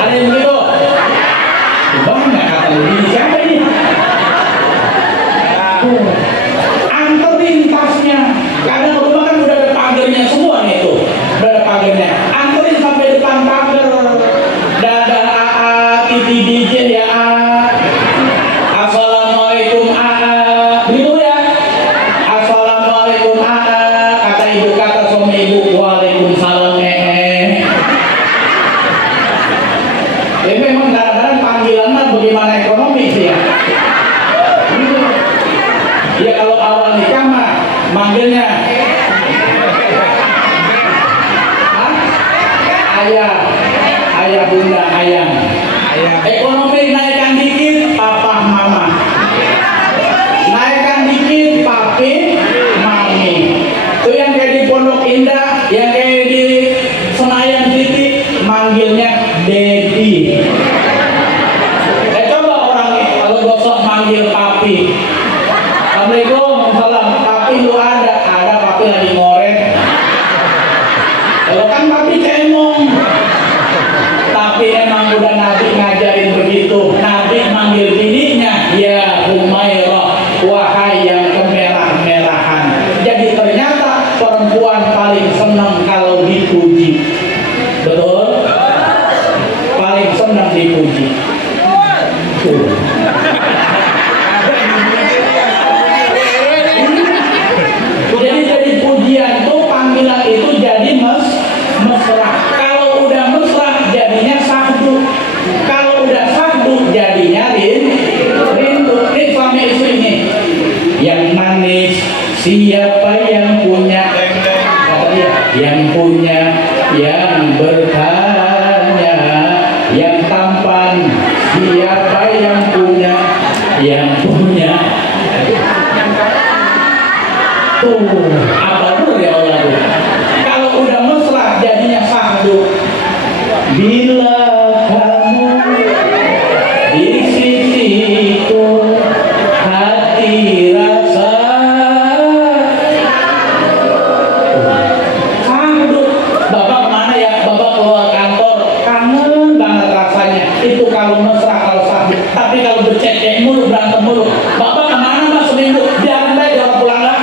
Ada yang begitu? Banyak kata lu, ini siapa ini? Anterin tasnya. Kadang rumah kan udah ada pagernya semua nih tuh, udah ada pagernya. Anterin sampai depan pagar. Dadah AA, TV DJ ya AA. Assalamualaikum AA. Begitu ya. Assalamualaikum AA. Kata ibu, kata suami ibu, waalaikumsalam memang kadang-kadang panggilannya bagaimana ekonomi sih ya. Ya kalau awal nikah mah manggilnya ayah, ayah bunda, ayang. Ekonomi naikkan dikit, papa mama. Naikkan dikit, papi mami. Itu yang kayak di Pondok Indah, yang kayak di Senayan City, manggilnya daddy. Coba orang kalau gosok manggil papi. Assalamualaikum, salam. Papi lu ada papi lagi ngorek. Kalau kan papi cemong. Tapi emang udah Nabi ngajarin begitu. Nabi manggil bininya, ya Humairah, wahai yang kemerah-merahan. Jadi ternyata perempuan paling senang kalau dipuji. Betul? Paling senang dipuji. Jadi pujian tuh, panggilan itu jadi mesra. Kalau udah mesra jadinya sahdu. Kalau udah sahdu jadinya rindu. Ini suami istri ini. Yang manis siapa yang punya? Kata dia, yang punya, yang bertanya, yang tampan siapa yang punya? Yang punya. Tuh, apa dulu ya Allah tuh? Kalau udah mesra jadinya sahdu. Bila kamu di sisiku, hati rasa sahdu. Bapak kemana ya? Bapak keluar kantor, kangen banget rasanya. Itu kalau mesra, kalau sahdu. Tapi kalau bercekek mulu, berantem mulu, Bapak kemana mas seminggu? Biarin aja orang pulang lah.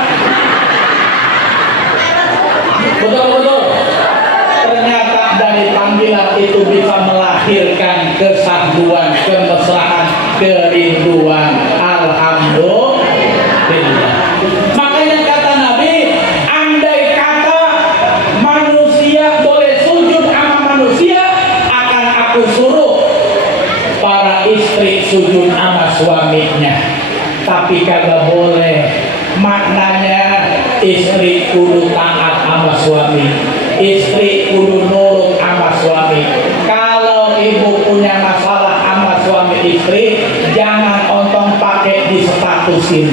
Betul-betul. Ternyata dari panggilan itu bisa melahirkan kesahduan, kemesraan, kerinduan. Alhamdulillah. Makanya kata sujud sama suaminya, tapi kagak boleh. Maknanya istri kudu taat sama suami, istri kudu nurut sama suami. Kalau ibu punya masalah sama suami istri, jangan ontong pakai di statusin,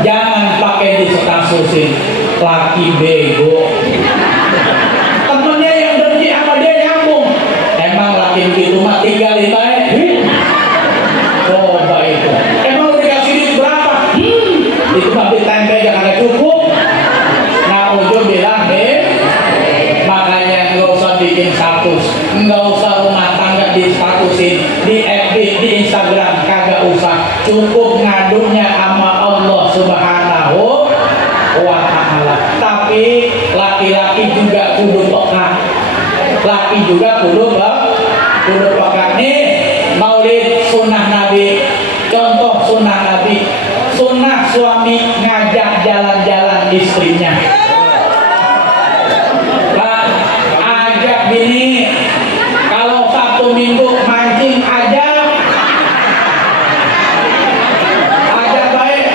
jangan pakai di statusin. Laki bego, temennya yang benci sama dia nyambung. Emang laki begitu mah tinggalin aja. Coba itu, emang lu dikasih duit berapa? Itu mah beli tempe jangan ada cukup. Nah ujung bilang makanya nggak usah bikin status, nggak usah rumah tangga di statusin, di FB, di Instagram, kagak usah. Cukup ngadunya sama Allah Subhanahu wa ta'ala. Tapi laki-laki juga kudu peka, laki juga kudu peka. Nih maulid sunnah Nabi, contoh sunnah Nabi, sunnah suami ngajak jalan-jalan istrinya. Ajak bini, kalau Sabtu Minggu mancing ajak baik.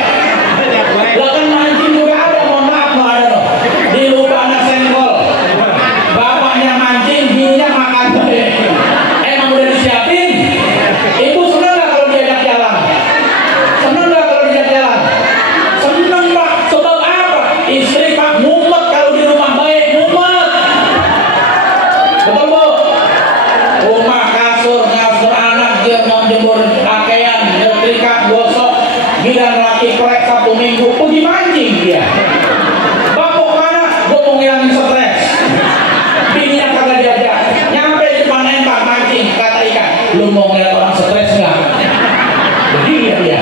Lah kan mancing juga ada, mohon maaf no ada no. Di lubangnya senggol, bapaknya mancing, bininya makan baik. Emang udah disiapin? Ibu senang nggak kalau diajak jalan? Senang nggak kalau diajak jalan? Senang pak. Sebab apa? Istri pak mumet kalau di rumah baik, mumet. Betul bu? Rumah kasur, ngasur anak, dia jemur pakaian, nyetrika, gosok, bilang laki korek Sabtu Minggu, pergi mancing dia. Bapak mana? Gue mau ngilangin stres. Bininya kagak diajak. Nyampe di depan empang mancing, kata ikan. Lu mau ngeliat orang stres nggak? Jadi dia.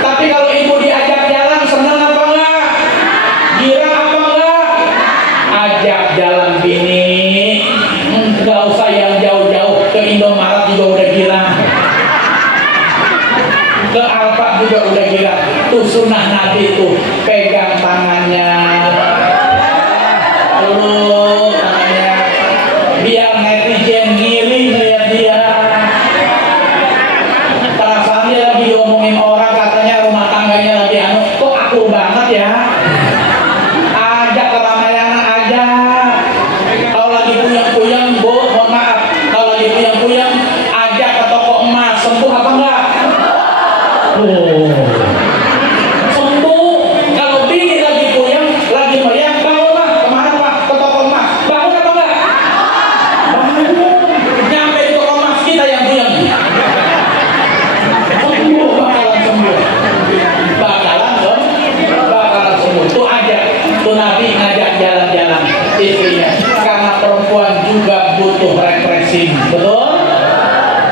Tapi kalau ibu diajak jalan, senang apa enggak? Girang apa enggak? Ajak jalan bini. Nggak usah yang jauh-jauh, ke Indomaret juga udah girang, ke Alfa juga udah girang. Tuh sunnah Nabi tuh, pegang tangannya, peluk tangannya, biar netizen ngiri ngeliat dia. Perasaan dia lagi diomongin orang, katanya rumah tangganya lagi kok akur banget ya. Ajak ke Ramayana aja. Kalau lagi puyeng-puyeng, bu, mohon maaf, kalau lagi puyeng-puyeng, ajak ke toko emas, sembuh apa enggak? Sembuh. Kalau bini lagi puyeng, lagi meriang, bangun mah, kemana pak? Ke toko emas, bangun apa enggak? Bangun. Nyampe di toko emas, kita yang puyeng. Sembuh, bakalan sembuh. Bakalan sembuh. Tuh aja, tuh Nabi ngajak jalan-jalan istrinya. Karena perempuan juga butuh refreshing, betul?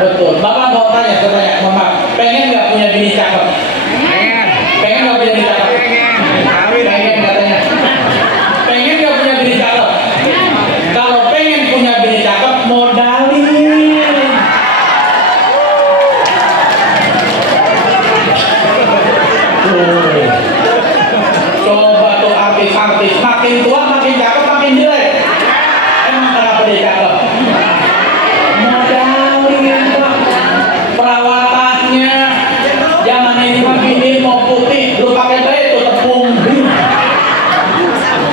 Betul. Bapak mau tanya, Mama, pengen nggak punya bini cakep? Pengen nggak punya bini cakep? Pengen katanya. Pengen nggak punya bini cakep? Kalau pengen punya bini cakep, modalin. Coba tuh artis-artis, makin tua makin cakep, makin jelek. Emang kenapa dia cakep? Modalin pak, perawatannya. Jangan ini begini mau putih, lu pakai baik tuh tepung.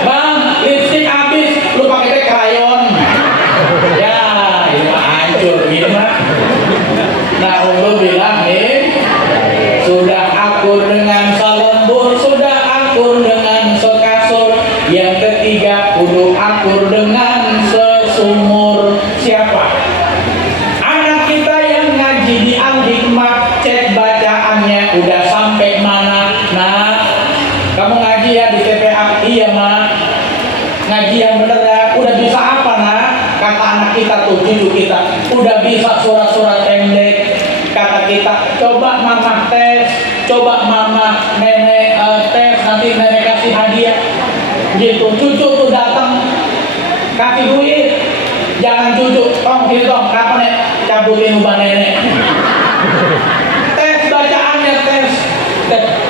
Bang, lipstick habis, lu pakai krayon. Ya, ini mah hancur gini mah. Nah, Allah bilang sudah akur dengan selembur, sudah akur dengan sekasur. Yang ketiga, kudu akur dengan sesumur. Siapa? Anak kita yang ngaji di Al-Hikmah, cek bacaannya udah sampai mana? Nah, kamu ngaji ya di TPA? Iya mak. Ngaji yang bener ya. Udah bisa apa nak? Kata anak kita tuh, cucu kita, udah bisa surat-surat pendek. Kata kita, coba mama tes, coba mama nenek tes, nanti nenek kasih hadiah. Gitu, cucu tuh datang kasih duit. Jangan cucu, tong sini tong, kapan nek cabutin ubah nenek. Tes bacaannya, tes.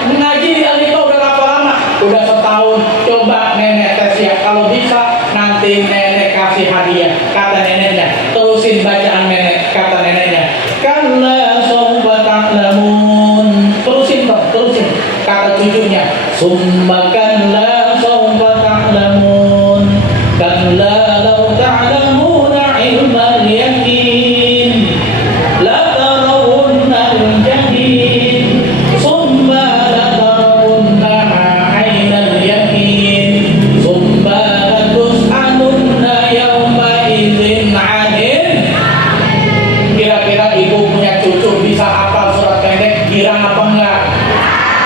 Ngaji di Al-Hikmah udah berapa lama? Udah setahun. Coba nenek tes ya, kalau bisa nanti nenek kasih hadiah. Kata neneknya, terusin bacaan nenek. Kata neneknya, karena sobat Summa kalla sawfa ta'lamun. Kalla law ta'lamuna ilmal yakin la tarawunnal jahim. Summa la tarawunnaha 'ainal yakin. Summa la tus'alunna yawma idzin 'anil. Kira-kira ibu punya cucu bisa hafal surat pendek, girang apa enggak?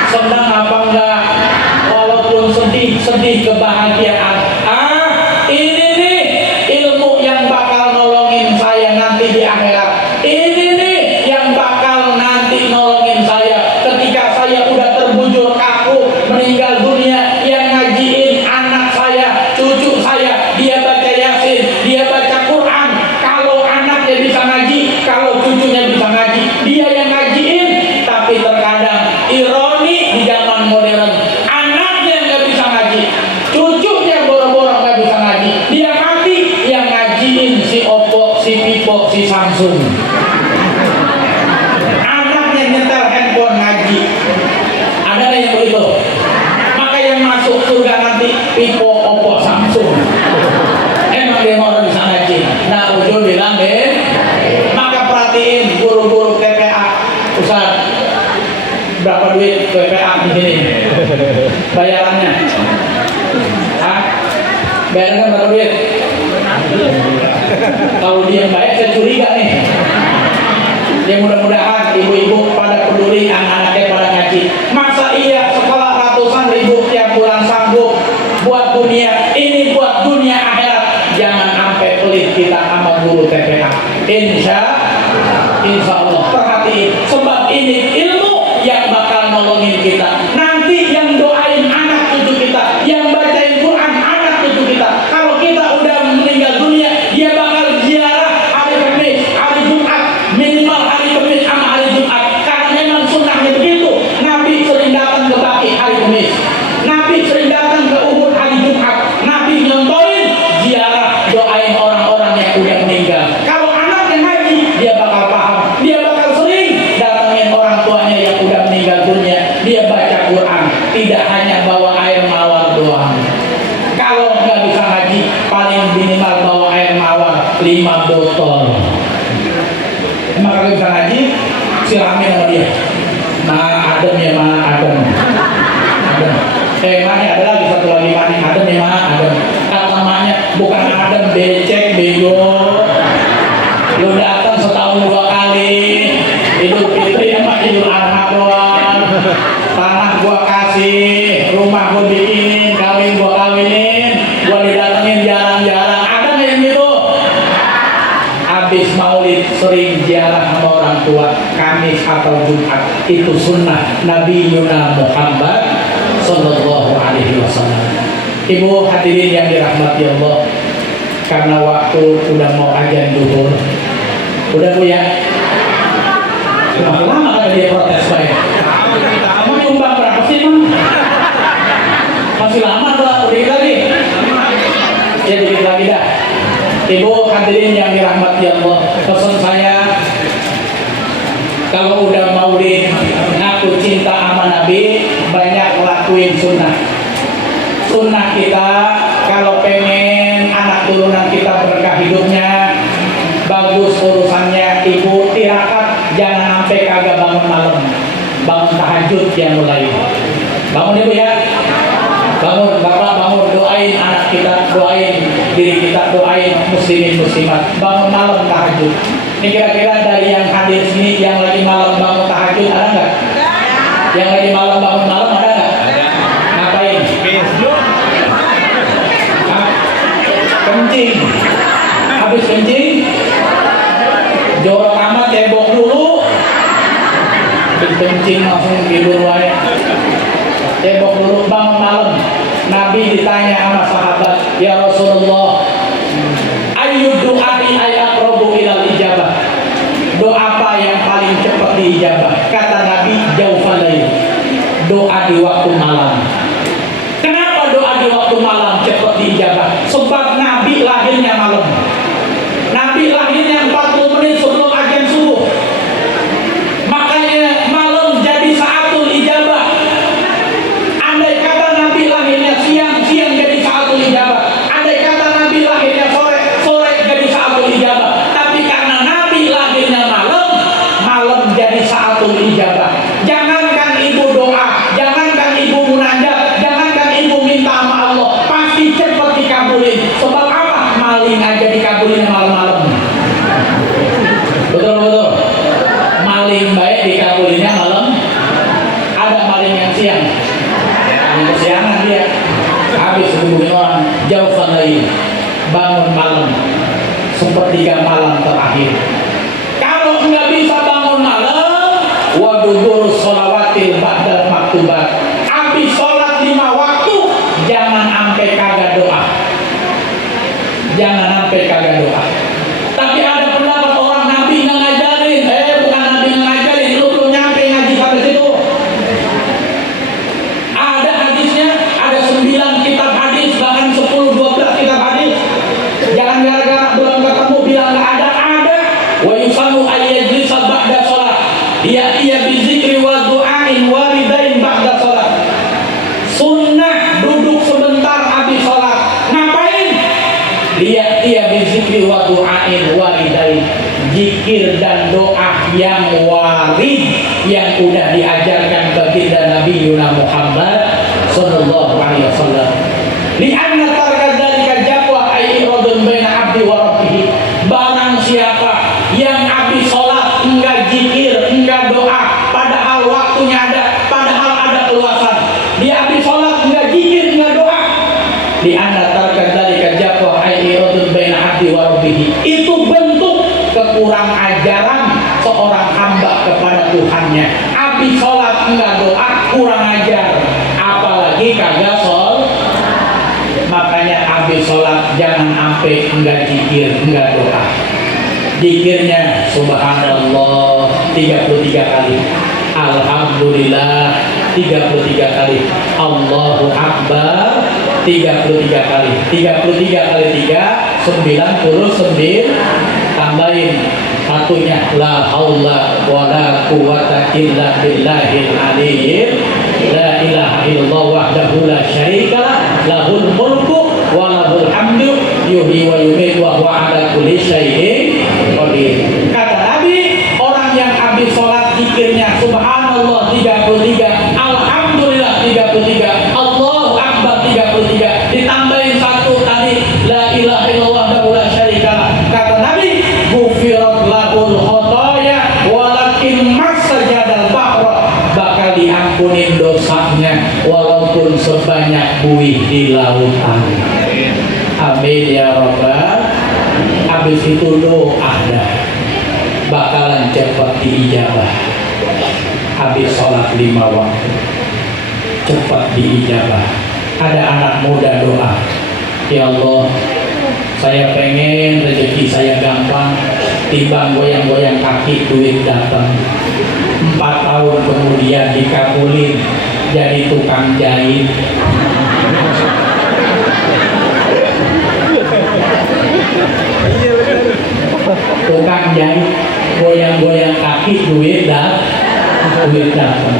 Senang apa enggak? Walaupun sedih kebahagiaan. Ini nih ilmu yang bakal nolongin saya nanti di akhirat. Ini nih yang bakal nanti nolongin saya ketika saya udah terbujur kaku meninggal dunia. Yang ngajiin anak saya, cucu saya, dia baca Yasin, dia baca Quran. Kalau anaknya bisa ngaji, kalau cucunya bisa ngaji, dia yang ngajiin. Tapi terkadang ironi di zaman modern, anaknya nggak bisa ngaji, cucunya boro-boro nggak bisa ngaji, dia mati, yang ngajiin si Oppo, si Vivo, si Samsung. Anaknya nyetel handphone ngaji. Ada nggak yang begitu? Maka yang masuk surga nanti Vivo, Oppo, Samsung. Emang dia mau bisa ngaji. Nah, ujung bilang deh. Maka perhatiin guru-guru TPA, Ustaz, berapa duit TPA di sini? Bayarannya? Bayarannya berapa duit? Kalau dia bayar, saya curiga nih. Ya mudah-mudahan ibu-ibu pada peduli, anak-anaknya pada ngaji. Masa iya sekolah ratusan ribu tiap bulan sanggup buat dunia ini, buat dunia akhirat. Jangan sampai pelit kita sama guru TPA. Insya Allah. Perhatiin, sebab ini ilmu yang bakal nolongin kita. Nanti yang doain anak cucu kita, yang bacain Quran anak cucu kita. Kalau kita udah meninggal dunia, dia bakal ziarah hari Kamis, hari Jumat, minimal hari Kamis sama hari Jumat. Karena memang sunnahnya begitu. Nabi sering datang ke Baqi hari Kamis, Nabi sering datang ke Uhud hari Jumat. Nabi nyontoin ziarah, doain orang-orang yang udah meninggal. Kalau anaknya ngaji, dia bakal paham. Dia bakal sering datangin orang tuanya yang udah meninggal dunia. Dia baca Quran, tidak hanya bawa air mawar doang. Kalau nggak bisa ngaji, paling minimal bawa air mawar 5 botol. Emang kalau bisa ngaji, siramin sama dia. Adem ya, adem. Mana ada lagi satu lagi, mana adem ya, adem. Kata maknya bukan adem, becek, bego. Lu datang setahun 2 kali, Idul Fitri sama Idul Adha doang. Tanah gua kasih, rumah gua bikinin, kawin gua kawinin, gua didatengin jarang-jarang. Ada nggak yang gitu? Habis maulid sering ziarah sama orang tua, Kamis atau Jumat. Itu sunnah Nabi Yuna Muhammad Sallallahu Alaihi Wasallam. Ibu hadirin yang dirahmati Allah, karena waktu udah mau azan duhur. Udah Bu ya? Cuma lama kan dia protes baik. Mau nyumbang berapa sih Bang? Masih lama tuh, udah kali. Ya dikit lagi dah. Ibu hadirin yang dirahmati Allah, pesan saya, kalau udah maulid ngaku cinta sama Nabi, banyak lakuin sunnah. Sunnah kita, kalau pengen anak turunan kita berkah hidupnya, bagus urusannya, ibu tirakat, jangan sampai kagak bangun malam, bangun tahajud yang mulai. Bangun ibu ya, bangun bapak, bangun, doain anak kita, doain diri kita, doain muslimin muslimat, bangun malam tahajud. Ini kira-kira dari yang hadir sini yang lagi malam bangun tahajud ada nggak? Yang lagi malam bangun malam ada nggak? Ngapain? Kencing. Habis kencing, jorok amat, cebok dulu. Habis kencing langsung tidur wae. Cebok dulu, bangun malam. Nabi ditanya sama sahabat, ya Rasulullah, ayyud du'ai aqrabu ilal ijabah. Doa apa yang paling cepat diijabah? Kata Nabi, jaufal lail. Doa di waktu malam. Kenapa doa di waktu malam cepat diijabah? Sebab Nabi lahirnya malam. Nabi lahirnya 40 menit sebelum azan subuh. Makanya malam jadi saatul ijabah. Andai Sebab apa? Maling aja dikabulin malam-malam. Betul. Maling baik dikabulinnya malam. Ada maling yang siang. Yang kesiangan dia. Habis hubungin orang jauhkan lain. Bangun malam. Sepertiga malam terakhir. Kalau nggak bisa bangun malam, wadudur sholawatil ba'dal maktubat. Habis sholat 5 waktu, jangan sampai kagak doa. Jangan sampai kagak doa. Tapi ada pendapat orang Nabi nggak ngajarin. Bukan Nabi nggak ngajarin, lu belum nyampe ngaji sampai situ. Ada hadisnya, ada 9 kitab hadis, bahkan 10-12 kitab hadis. Jangan gara-gara belum ketemu bilang nggak ada. Wa yusallu ayyajlisa ba'da sholat. Iya bizikri wa du'ain waridain ba'da sholat. Sunnah duduk sebentar habis sholat. Ngapain? Iya bizikri wa du'ain waridain. Zikir dan doa yang warid, yang udah diajarkan baginda Nabi Muhammad sallallahu alaihi wasallam. Li'anna tarka dzalika jaqwa ay iradun baina 'abdi wa rabbih. Barang siapa yang habis sholat enggak zikir, enggak doa, padahal waktunya ada, padahal ada keluasan. Dia habis sholat enggak zikir, enggak doa. Di anda tarka dzalika jaqwa ay iradun baina 'abdi wa rabbih. Itu bentuk kekurang ajaran seorang hamba kepada Tuhannya. Habis sholat enggak doa, kurang ajar. Apalagi kagak sholat. Makanya habis sholat jangan sampai enggak zikir, enggak doa. Zikirnya subhanallah 33 kali, alhamdulillah 33 kali, Allahu akbar 33 kali. 33 kali 3 99. Tambahin satunya la haula wala quwwata illa billahil aliyyil la ilaha illallah wahdahu la syarika lahul mulku wa lahul hamdu yuhyi wa yumiitu wa huwa ala kulli syai'in qadir. Kata Nabi, orang yang habis sholat zikirnya subhanallah 33, alhamdulillah 33, Allahu akbar 33, ditambahin satu tadi la ilaha illallah wahdahu la syarika. Kata Nabi, ghufirat lahul khotoya walakin masajadal bahra. Bakal diampunin dosanya walaupun sebanyak buih di lautan. Amin ya rabbal. Habis itu doa dah bakalan cepat diijabah. Habis sholat 5 waktu cepat diijabah. Ada anak muda doa, ya Allah, saya pengen rezeki saya gampang, timbang goyang-goyang kaki duit datang. 4 tahun kemudian dikabulin jadi tukang jahit. Tukang jahit, goyang-goyang kaki duit datang.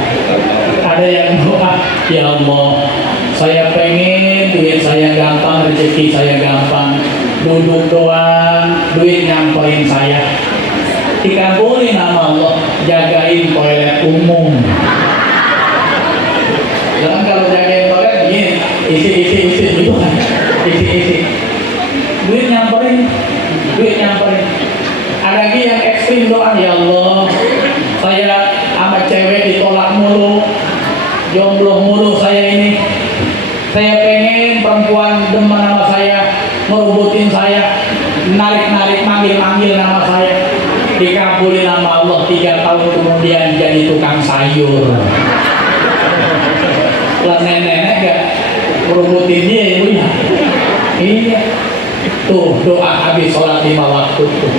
Ada yang doa, ya Allah, saya pengen duit saya gampang, rezeki saya gampang, duduk doang, duit nyamperin saya. Dikabulin nama Allah, jagain toilet umum. Jangan kalau jagain toilet begini, isi gitu kan, isi. Duit nyamperin. Ada lagi yang ekstrim doa, ya Allah, saya sama cewek ditolak mulu, jomblo mulu saya ini. Saya pengen perempuan demen sama saya, ngerubutin saya, narik-narik, manggil-manggil nama saya. Dikabulin nama Allah, 3 tahun kemudian jadi tukang sayur. Lah nenek gak ngerubutin dia ya, ya? Iya. Tuh doa habis sholat 5 waktu tuh.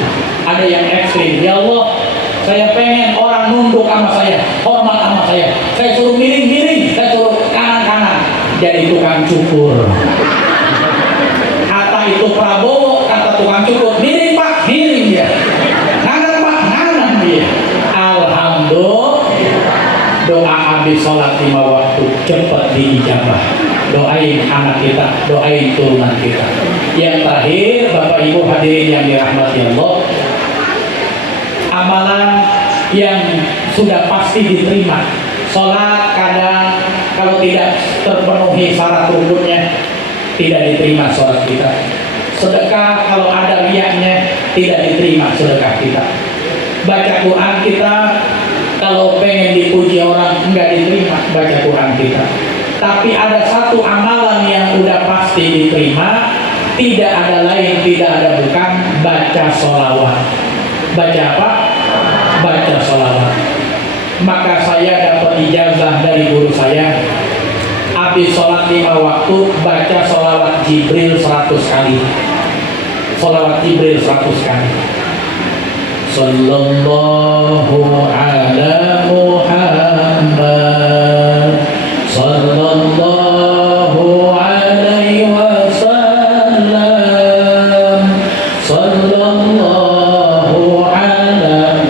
Ada yang ekstrim, ya Allah, saya pengen orang nunduk sama saya, hormat sama saya suruh miring-miring, saya suruh kanan-kanan, jadi tukang cukur. Kata itu Prabowo, kata tukang cukur, miring pak, miring dia, kanan pak, kanan dia. Alhamdulillah, doa habis sholat 5 waktu cepat diijabah. Doain anak kita, doain turunan kita. Yang terakhir, Bapak Ibu hadirin yang dirahmati Allah, amalan yang sudah pasti diterima. Sholat kadang kalau tidak terpenuhi syarat rukunnya tidak diterima sholat kita. Sedekah kalau ada riaknya tidak diterima sedekah kita. Baca Quran kita kalau pengen dipuji orang enggak diterima baca Quran kita. Tapi ada satu amalan yang udah pasti diterima, tidak ada lain, tidak ada bukan, baca sholawat. Baca apa? Baca sholawat. Maka saya dapat ijazah dari guru saya, habis sholat 5 waktu baca sholawat Jibril 100 kali. Sholawat Jibril 100 kali. Sallallahu ala Muhammad, sallallahu alaihi wasallam, sallallahu ala,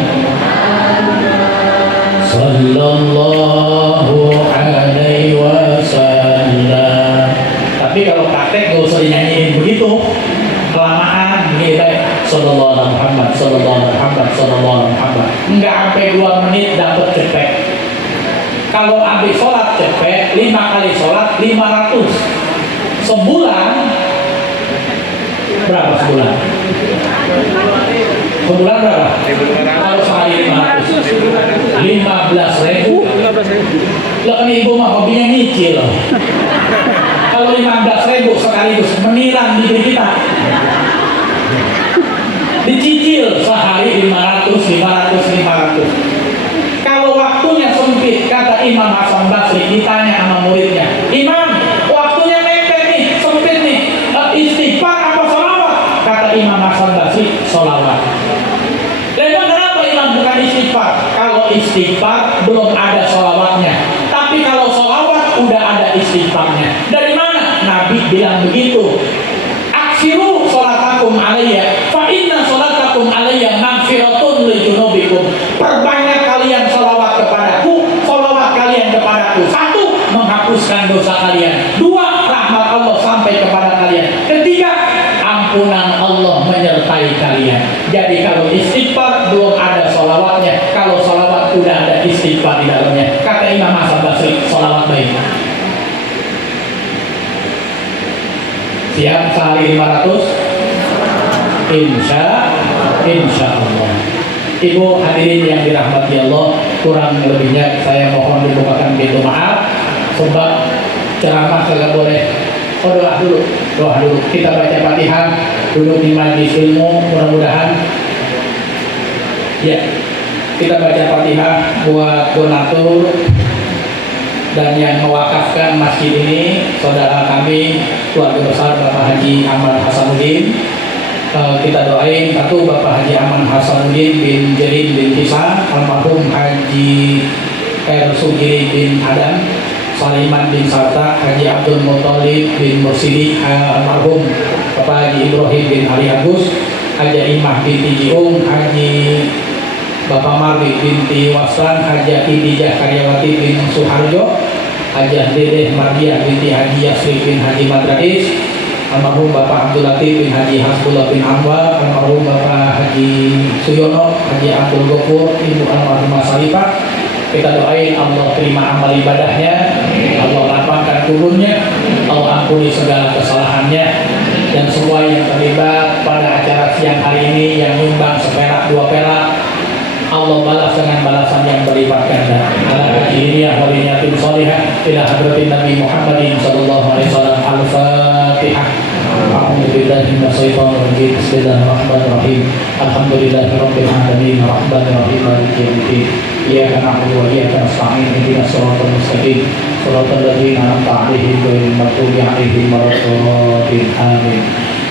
sallallahu alaihi wasallam. Tapi kalau praktek gak usah dinyanyiin begitu, kelamaan begini baik. Sallallahu alaihi Muhammad, sallallahu alaihi Muhammad, sallallahu alaihi Muhammad. Enggak sampai 2 menit dapat cepet. Kalau habis sholat cepet, 5 kali sholat 500. Sebulan berapa sebulan? Sebulan berapa? Kalau sehari 500, 15.000. Lah kan ibu mah hobinya nyicil. Kalau 15.000 sekaligus menilang diri kita. Dicicil sehari 500. Kalau waktunya sempit, kata Imam Hasan Basri, ditanya sama muridnya, Imam, waktunya mepet nih, sempit nih, istighfar apa sholawat? Kata Imam Hasan Basri, sholawat. Lalu kenapa Imam bukan istighfar? Kalau istighfar belum ada sholawatnya, tapi kalau sholawat udah ada istighfarnya. Dari mana? Nabi bilang begitu, aksiru sholatakum alaiya, fa inna sholatakum alaiya magfiratun li junubikum. Perbanyak kalian sholawat kepadaku, sholawat kalian kepadaku. 1, menghapuskan dosa kalian. 2, rahmat Allah sampai kepada kalian. 3, ampunan Allah menyertai kalian. Jadi kalau istighfar belum ada sholawatnya, kalau sholawat udah ada istighfar di dalamnya. Kata Imam Hasan Basri, sholawat baik. Siap sehari 500? Insya Allah. Ibu hadirin yang dirahmati Allah, kurang lebihnya saya mohon dibukakan pintu maaf, sebab ceramah kagak boleh. Doa dulu. Kita baca Fatihah, duduk di majelis ilmu, mudah-mudahan. Ya, kita baca Fatihah buat donatur dan yang mewakafkan masjid ini, saudara kami, keluarga besar Bapak Haji Ahmad Hasanuddin. Kita doain satu Bapak Haji Aman Hasanuddin bin Jerin bin Kisan, almarhum Haji Sugiri bin Adam, Saliman bin Sarta, Haji Abdul Muttalib bin Mursidi, almarhum Bapak Haji Ibrahim bin Ali Agus, Haji Imah binti Jiung, Haji Bapak Marwi binti Waslan, Haji Idijah Karyawati bin Suharjo, Haji Dedeh Mardiah binti Haji Yasri bin Haji Madrais, almarhum Bapak Abdul Latif bin Haji Hasbullah bin Anwar, almarhum Bapak Haji Suyono, Haji Abdul Gofur, Ibu almarhumah Salifah. Kita doain Allah terima amal ibadahnya, Allah lapangkan kuburnya, Allah ampuni segala kesalahannya, dan semua yang terlibat pada acara siang hari ini yang nyumbang seperak 2 perak, Allah balas dengan balasan yang berlipat ganda. Ala hajiriyah waliniyatin sholihah ila hadratin Nabi Muhammadin sallallahu alaihi wasallam. Al-Fatihah. A'udzu billahi minasyaitonir rajim. Bismillahirrahmanirrahim. Alhamdulillahirabbil alamin arrahmanir rahim maliki yaumiddin. Iyyaka na'budu wa iyyaka nasta'in. Ihdinas siratal mustaqim. Shiratal ladzina an'amta 'alaihim ghairil maghdubi 'alaihim waladdallin. Amin.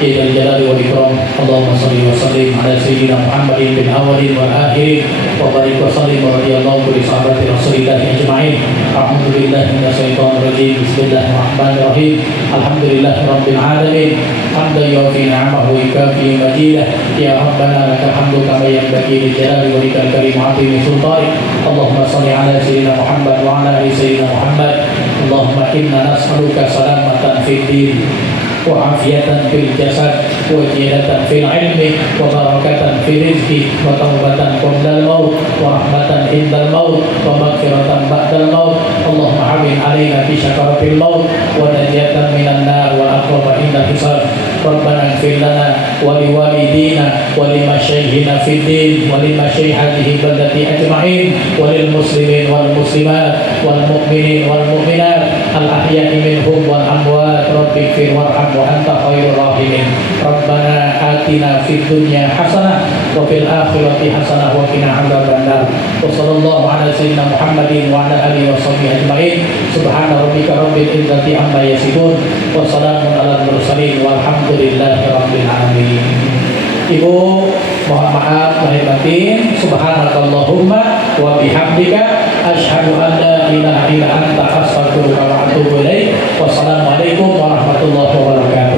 Ya jalali wal ikram. Allahumma shalli wa sallim ala sayyidina Muhammadin bil awwalin wal akhirin wa barik wa sallim wa radiyallahu li sahabati Rasulillah ajma'in. A'udzu billahi minasyaitonir rajim. Bismillahirrahmanirrahim. Alhamdulillahirabbil alamin. Hamdan yu'ti ni'amahu wa yukafi majidah. Ya Rabbana lakal hamdu kama yanbaghi li jalali walikal karim 'azimi sultanik. Allahumma shalli ala sayyidina Muhammad wa ala ali sayyidina Muhammad. Allahumma inna nas'aluka salamatan fid din wa afiyatan fil jasad wa ziyadatan fil ilmi wa barakatan fil rizqi wa taubatan qabla al-maut wa rahmatan indal maut wa maghfiratan ba'dal maut. Allahumma hawwin alaina fi sakaratil maut wa najatan minan nar wa aqwa inda hisab. Rabbana ighfir lana wa liwalidina wa limasyayikhina fid din wa limasyaikh hadhihi baldati ajma'in wa lil muslimin wal muslimat wal mu'minin wal mu'minat al ahya'i minhum wal amwat rabbi ighfir warham wa anta khairur rahimin. Rabbana atina fid dunya hasanah wa fil akhirati hasanah wa qina adzabannar. Wa sallallahu ala sayyidina Muhammadin wa ala alihi wa sahbihi ajma'in. Subhana rabbika rabbil izzati amma yasifun wa salamun alal mursalin walhamdulillahi rabbil alamin. Ibu, mohon maaf lahir batin. Subhanakallahumma wa bihamdika asyhadu an la ilaha illa anta astaghfiruka wa atubu ilaik. Wassalamualaikum warahmatullahi wabarakatuh.